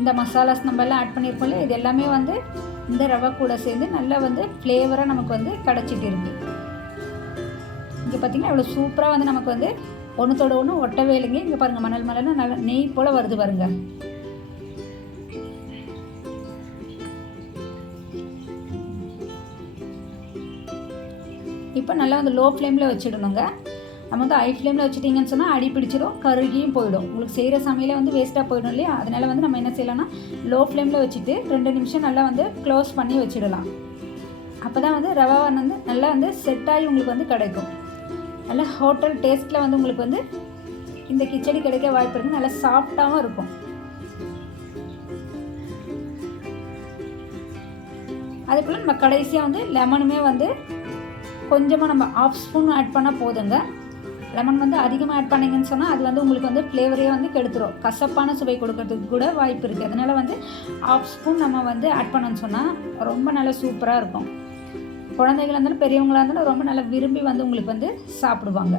இந்த மசாலாஸ் நம்ம எல்லாம் ஆட் பண்ணியிருக்கோம் இல்லையா, இது எல்லாமே வந்து இந்த ரவை கூட சேர்ந்து நல்லா வந்து ஃப்ளேவராக நமக்கு வந்து கிடச்சிட்டு இருக்குது. இங்கே பார்த்திங்கன்னா இவ்வளோ சூப்பராக வந்து நமக்கு வந்து ஒன்றுத்தோட ஒன்று ஒட்டவே இல்லைங்க. இங்கே பாருங்கள், மணல் மணல்னு நல்லா நெய் போல் வருது பாருங்க. இப்போ நல்லா வந்து லோ ஃப்ளேமில் வச்சிடணுங்க. நம்ம வந்து ஹை ஃப்ளேமில் வச்சுட்டிங்கன்னு சொன்னால் அடி பிடிச்சிடும், கருகியும் போயிடும். உங்களுக்கு செய்கிற சமையலே வந்து வேஸ்ட்டாக போயிடும் இல்லையா? அதனால் வந்து நம்ம என்ன செய்யலாம்னா லோ ஃப்ளேமில் வச்சுட்டு 2 நிமிஷம் நல்லா வந்து க்ளோஸ் பண்ணி வச்சிடலாம். அப்போ தான் வந்து ரவா வந்து நல்லா வந்து செட் ஆகி உங்களுக்கு வந்து கிடைக்கும். நல்லா ஹோட்டல் டேஸ்ட்டில் வந்து உங்களுக்கு வந்து இந்த கிச்சடி கிடைக்க வாய்ப்பு இருக்குது. நல்லா சாஃப்டாகவும் இருக்கும். அதே போல் நம்ம கடைசியாக வந்து லெமனுமே வந்து கொஞ்சமாக நம்ம 1/2 ஸ்பூன் ஆட் பண்ணால் போதுங்க. லெமன் வந்து அதிகமாக ஆட் பண்ணிங்கன்னு சொன்னால் அது வந்து உங்களுக்கு வந்து ஃப்ளேவரே வந்து கெடுத்துரும், கசப்பான சுவை கொடுக்கறதுக்கு கூட வாய்ப்பு இருக்குது. அதனால் வந்து 1/2 ஸ்பூன் நம்ம வந்து ஆட் பண்ணோன்னு சொன்னால் ரொம்ப நல்லா சூப்பராக இருக்கும். குழந்தைகளாக இருந்தாலும் பெரியவங்களாக இருந்தாலும் ரொம்ப நல்லா விரும்பி வந்து உங்களுக்கு வந்து சாப்பிடுவாங்க.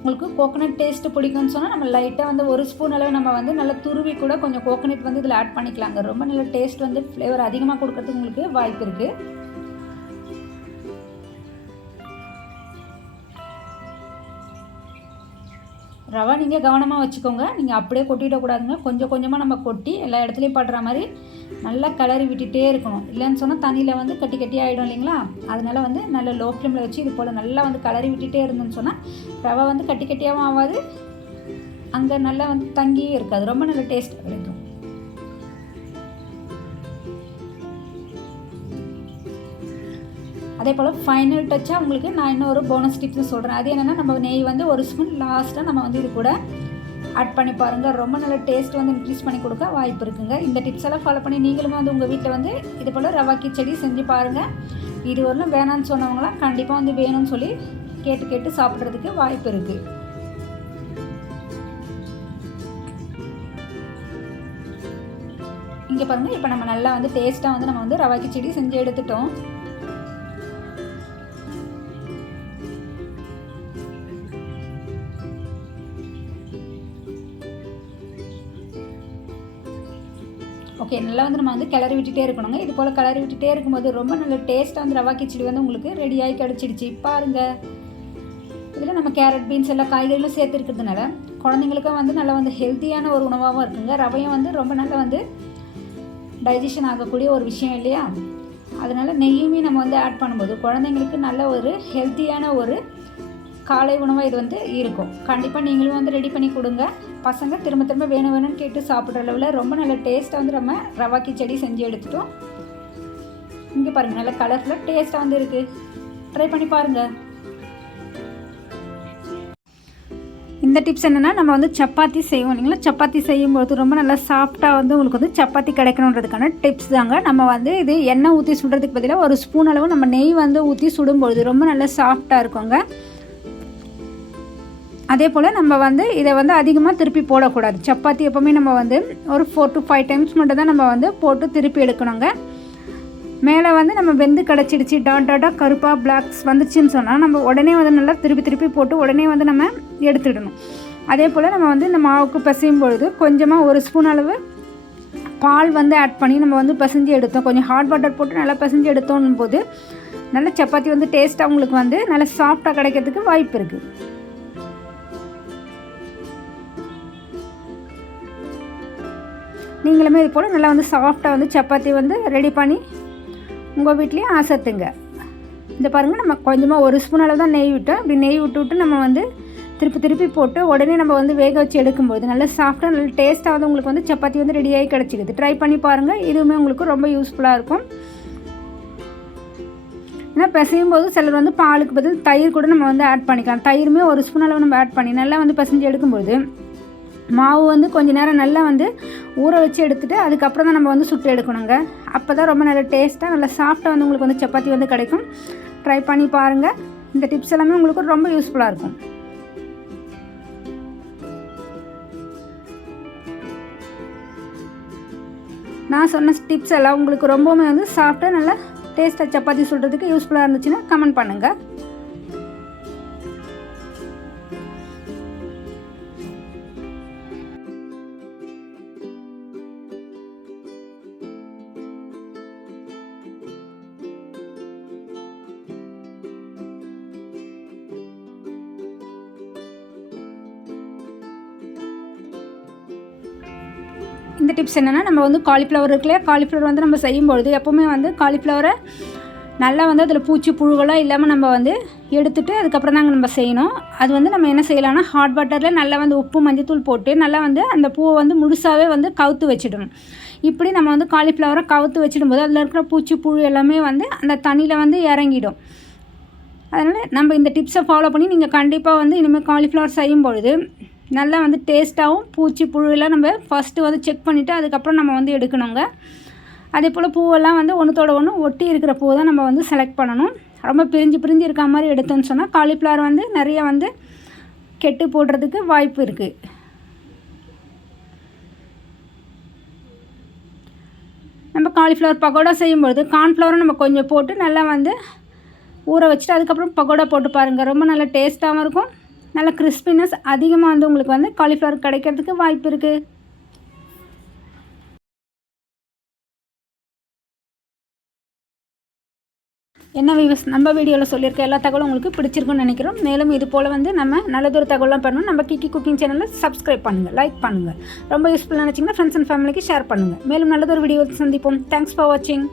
உங்களுக்கு கோகோனட் டேஸ்ட்டு பிடிக்கும்னு சொன்னால் நம்ம லைட்டாக வந்து 1 ஸ்பூன் அளவு நம்ம வந்து நல்லா துருவி கூட கொஞ்சம் கோகோனட் வந்து இதில் ஆட் பண்ணிக்கலாங்க. ரொம்ப நல்ல டேஸ்ட் வந்து ஃப்ளேவர் அதிகமாக கொடுக்கறதுக்கு உங்களுக்கு வாய்ப்பு இருக்குது. ரவா நீங்கள் கவனமாக வச்சுக்கோங்க. நீங்கள் அப்படியே கொட்டிடக்கூடாதுங்க. கொஞ்சம் கொஞ்சமாக நம்ம கொட்டி எல்லா இடத்துலையும் படுற மாதிரி நல்லா கிளறி விட்டுகிட்டே இருக்கணும். இல்லைன்னு சொன்னால் தண்ணியில் வந்து கட்டி கட்டி ஆகிடும் இல்லைங்களா? அதனால் வந்து நல்ல லோ ஃப்ளேமில் வச்சு இது போல் நல்லா வந்து கிளறி விட்டுகிட்டே இருந்தோன்னு சொன்னால் ரவா வந்து கட்டி கட்டியாகவும் ஆகாது, அங்கே நல்லா வந்து தங்கியே இருக்காது. ரொம்ப நல்ல டேஸ்ட் கிடைக்கும். அதே போல் ஃபைனல் டச்சாக உங்களுக்கு நான் இன்னொரு போனஸ் டிப்ஸ் சொல்கிறேன். அது என்னென்னா நம்ம நெய் வந்து 1 ஸ்பூன் லாஸ்ட்டாக நம்ம வந்து இது கூட ஆட் பண்ணி பாருங்கள். ரொம்ப நல்ல டேஸ்ட் வந்து இன்க்ரீஸ் பண்ணி கொடுக்க வாய்ப்பு இருக்குங்க. இந்த டிப்ஸ் எல்லாம் ஃபாலோ பண்ணி நீங்களுமே வந்து உங்கள் வீட்டில் வந்து இது போல் ரவா கிச்சடி செஞ்சு பாருங்கள். இது வரலும் வேணான்னு சொன்னவங்களாம் கண்டிப்பாக வந்து வேணும்னு சொல்லி கேட்டு கேட்டு சாப்பிட்றதுக்கு வாய்ப்பு இருக்குது. இங்கே பாருங்கள், இப்போ நம்ம நல்லா வந்து டேஸ்ட்டாக வந்து நம்ம வந்து ரவா கிச்சடி செஞ்சு எடுத்துட்டோம். ஓகே, நல்லா வந்து நம்ம வந்து கிளறி விட்டுட்டே இருக்கணுங்க. இது போல் கிளறி விட்டுட்டே இருக்கும்போது ரொம்ப நல்ல டேஸ்ட்டாக வந்து ரவா கிச்சடி வந்து உங்களுக்கு ரெடியாகி கிடச்சிடுச்சு பாருங்கள். இதில் நம்ம கேரட், பீன்ஸ் எல்லா காய்கறிகளும் சேர்த்துருக்கிறதுனால குழந்தைங்களுக்கும் வந்து நல்லா வந்து ஹெல்த்தியான ஒரு உணவாகவும் இருக்குங்க. ரவையும் வந்து ரொம்ப நல்லா வந்து டைஜஷன் ஆகக்கூடிய ஒரு விஷயம் இல்லையா? அதனால் நெய்யுமே நம்ம வந்து ஆட் பண்ணும்போது குழந்தைங்களுக்கு நல்ல ஒரு ஹெல்த்தியான ஒரு காலை உணவாக இது வந்து இருக்கும். கண்டிப்பாக நீங்களும் வந்து ரெடி பண்ணி கொடுங்க. பசங்க திரும்ப திரும்ப வேணும்னு கேட்டு சாப்பிட்ற அளவில் ரொம்ப நல்ல டேஸ்ட்டாக வந்து நம்ம ரவா கிச்சடி செஞ்சு எடுத்துட்டோம். இங்கே பாருங்கள், நல்ல கலர்ஃபுல்லாக டேஸ்ட்டாக வந்து இருக்குது. ட்ரை பண்ணி பாருங்கள். இந்த டிப்ஸ் என்னென்னா நம்ம வந்து சப்பாத்தி செய்வோம் இல்லைங்களா? சப்பாத்தி செய்யும்போது ரொம்ப நல்லா சாஃப்டாக வந்து உங்களுக்கு வந்து சப்பாத்தி கிடைக்கணுன்றதுக்கான டிப்ஸ் தாங்க. நம்ம வந்து இது எண்ணெய் ஊற்றி சுடுறதுக்கு பதிலாக 1 ஸ்பூன் அளவு நம்ம நெய் வந்து ஊற்றி சுடும்பொழுது ரொம்ப நல்லா சாஃப்டாக இருக்குங்க. அதே போல் நம்ம வந்து இதை வந்து அதிகமாக திருப்பி போடக்கூடாது. சப்பாத்தி எப்போவுமே நம்ம வந்து ஒரு 4 to 5 டைம்ஸ் மட்டும் தான் நம்ம வந்து போட்டு திருப்பி எடுக்கணுங்க. மேலே வந்து நம்ம வெந்து கிடச்சிடுச்சு, டாட்டாக கருப்பாக பிளாக்ஸ் வந்துச்சுன்னு சொன்னால் நம்ம உடனே வந்து நல்லா திருப்பி போட்டு உடனே வந்து நம்ம எடுத்துடணும். அதே போல் நம்ம வந்து இந்த மாவுக்கு பிசையும் பொழுது கொஞ்சமாக 1 ஸ்பூன் அளவு பால் வந்து ஆட் பண்ணி நம்ம வந்து பிசைஞ்சு எடுத்தோம். கொஞ்சம் ஹாட் வாட்டர் போட்டு நல்லா பிசைஞ்சு எடுத்தோன்னும் போது நல்ல சப்பாத்தி வந்து டேஸ்ட்டாக உங்களுக்கு வந்து நல்லா சாஃப்டாக கிடைக்கிறதுக்கு வாய்ப்பு இருக்குது. நீங்களுமே இது போல் நல்லா வந்து சாஃப்டாக வந்து சப்பாத்தி வந்து ரெடி பண்ணி உங்கள் வீட்லேயும் ஆசத்துங்க. இந்த பாருங்கள், நம்ம கொஞ்சமாக 1 ஸ்பூன் அளவு தான் நெய் விட்டோம். அப்படி நெய் விட்டு நம்ம வந்து திருப்பி போட்டு உடனே நம்ம வந்து வேக வச்சு எடுக்கும்போது நல்லா சாஃப்டாக நல்ல டேஸ்ட்டாக வந்து உங்களுக்கு வந்து சப்பாத்தி வந்து ரெடியாகி கிடச்சிக்குது. ட்ரை பண்ணி பாருங்கள். இதுவுமே உங்களுக்கு ரொம்ப யூஸ்ஃபுல்லாக இருக்கும். ஏன்னா பிசையும் போது சிலர் வந்து பாலுக்கு பதில் தயிர் கூட நம்ம வந்து ஆட் பண்ணிக்கலாம். தயிருமே 1 ஸ்பூன் அளவு நம்ம ஆட் பண்ணி நல்லா வந்து பிசைஞ்சு எடுக்கும்போது மாவு வந்து கொஞ்சம் நேரம் நல்லா வந்து ஊற வச்சு எடுத்துகிட்டு அதுக்கப்புறம் தான் நம்ம வந்து சுட்டு எடுக்கணுங்க. அப்போ தான் ரொம்ப நல்ல டேஸ்ட்டாக நல்லா சாஃப்டாக வந்து உங்களுக்கு வந்து சப்பாத்தி வந்து கிடைக்கும். ட்ரை பண்ணி பாருங்கள். இந்த டிப்ஸ் எல்லாமே உங்களுக்கு ரொம்ப யூஸ்ஃபுல்லாக இருக்கும். நான் சொன்ன டிப்ஸ் எல்லாம் உங்களுக்கு ரொம்பவுமே வந்து சாஃப்டாக நல்லா டேஸ்ட்டாக சப்பாத்தி சுடுறதுக்கு யூஸ்ஃபுல்லாக இருந்துச்சுன்னா கமெண்ட் பண்ணுங்கள். இந்த டிப்ஸ் என்னென்னா, நம்ம வந்து காலிஃப்ளவர் இருக்கு இல்லையா, காலிஃப்ளவர் வந்து நம்ம செய்யும்பொழுது எப்போவுமே வந்து காலிஃப்ளவரை நல்லா வந்து அதில் பூச்சி புழுவெல்லாம் இல்லாமல் நம்ம வந்து எடுத்துகிட்டு அதுக்கப்புறம் தாங்க நம்ம செய்யணும். அது வந்து நம்ம என்ன செய்யலாம்னா, ஹாட் வாட்டரில் நல்லா வந்து உப்பு மஞ்சத்தூள் போட்டு நல்லா வந்து அந்த பூவை வந்து முழுசாகவே வந்து கவுத்து வச்சிடணும். இப்படி நம்ம வந்து காலிஃப்ளவரை கவுத்து வச்சிடும்போது அதில் இருக்கிற பூச்சி புழு எல்லாமே வந்து அந்த தண்ணியில் வந்து இறங்கிடும். அதனால் நம்ம இந்த டிப்ஸை ஃபாலோ பண்ணி நீங்கள் கண்டிப்பாக வந்து இனிமேல் காலிஃப்ளவர் செய்யும்பொழுது நல்லா வந்து டேஸ்ட்டாகவும் பூச்சி புழுவெல்லாம் நம்ம ஃபஸ்ட்டு வந்து செக் பண்ணிவிட்டு அதுக்கப்புறம் நம்ம வந்து எடுக்கணுங்க. அதே போல் பூவெல்லாம் வந்து ஒன்றுத்தோட ஒன்று ஒட்டி இருக்கிற பூவை தான் நம்ம வந்து செலக்ட் பண்ணணும். ரொம்ப பிரிஞ்சு இருக்க மாதிரி எடுத்தோன்னு சொன்னால் காலிஃப்ளவர் வந்து நிறைய வந்து கெட்டு போடுறதுக்கு வாய்ப்பு இருக்குது. நம்ம காலிஃப்ளவர் பக்கோடா செய்யும்பொழுது கார்ன்ஃப்ளவரை நம்ம கொஞ்சம் போட்டு நல்லா வந்து ஊற வச்சுட்டு அதுக்கப்புறம் பக்கோடா போட்டு பாருங்கள். ரொம்ப நல்ல டேஸ்ட்டாகவும் இருக்கும். நல்ல கிறிஸ்பினஸ் அதிகமாக வந்து உங்களுக்கு வந்து காலிஃப்ளவர் கிடைக்கிறதுக்கு வாய்ப்பு இருக்குது. என்ன வியூஸ், நம்ம வீடியோவில் சொல்லியிருக்க எல்லா தகவலும் உங்களுக்கு பிடிச்சிருக்குன்னு நினைக்கிறோம். மேலும் இது போல் வந்து நம்ம நல்லதொரு தகவலாம் பண்ணணும். நம்ம கிக்கி குக்கிங் சேனலில் சப்ஸ்கிரைப் பண்ணுங்கள், லைக் பண்ணுங்கள். ரொம்ப யூஸ்ஃபுல்லாக நினச்சிங்கன்னா ஃப்ரெண்ட்ஸ் அண்ட் ஃபேமிலிக்கு ஷேர் பண்ணுங்கள். மேலும் நல்லதொரு வீடியோ சந்திப்போம். தேங்க்ஸ் ஃபார் வாட்சிங்.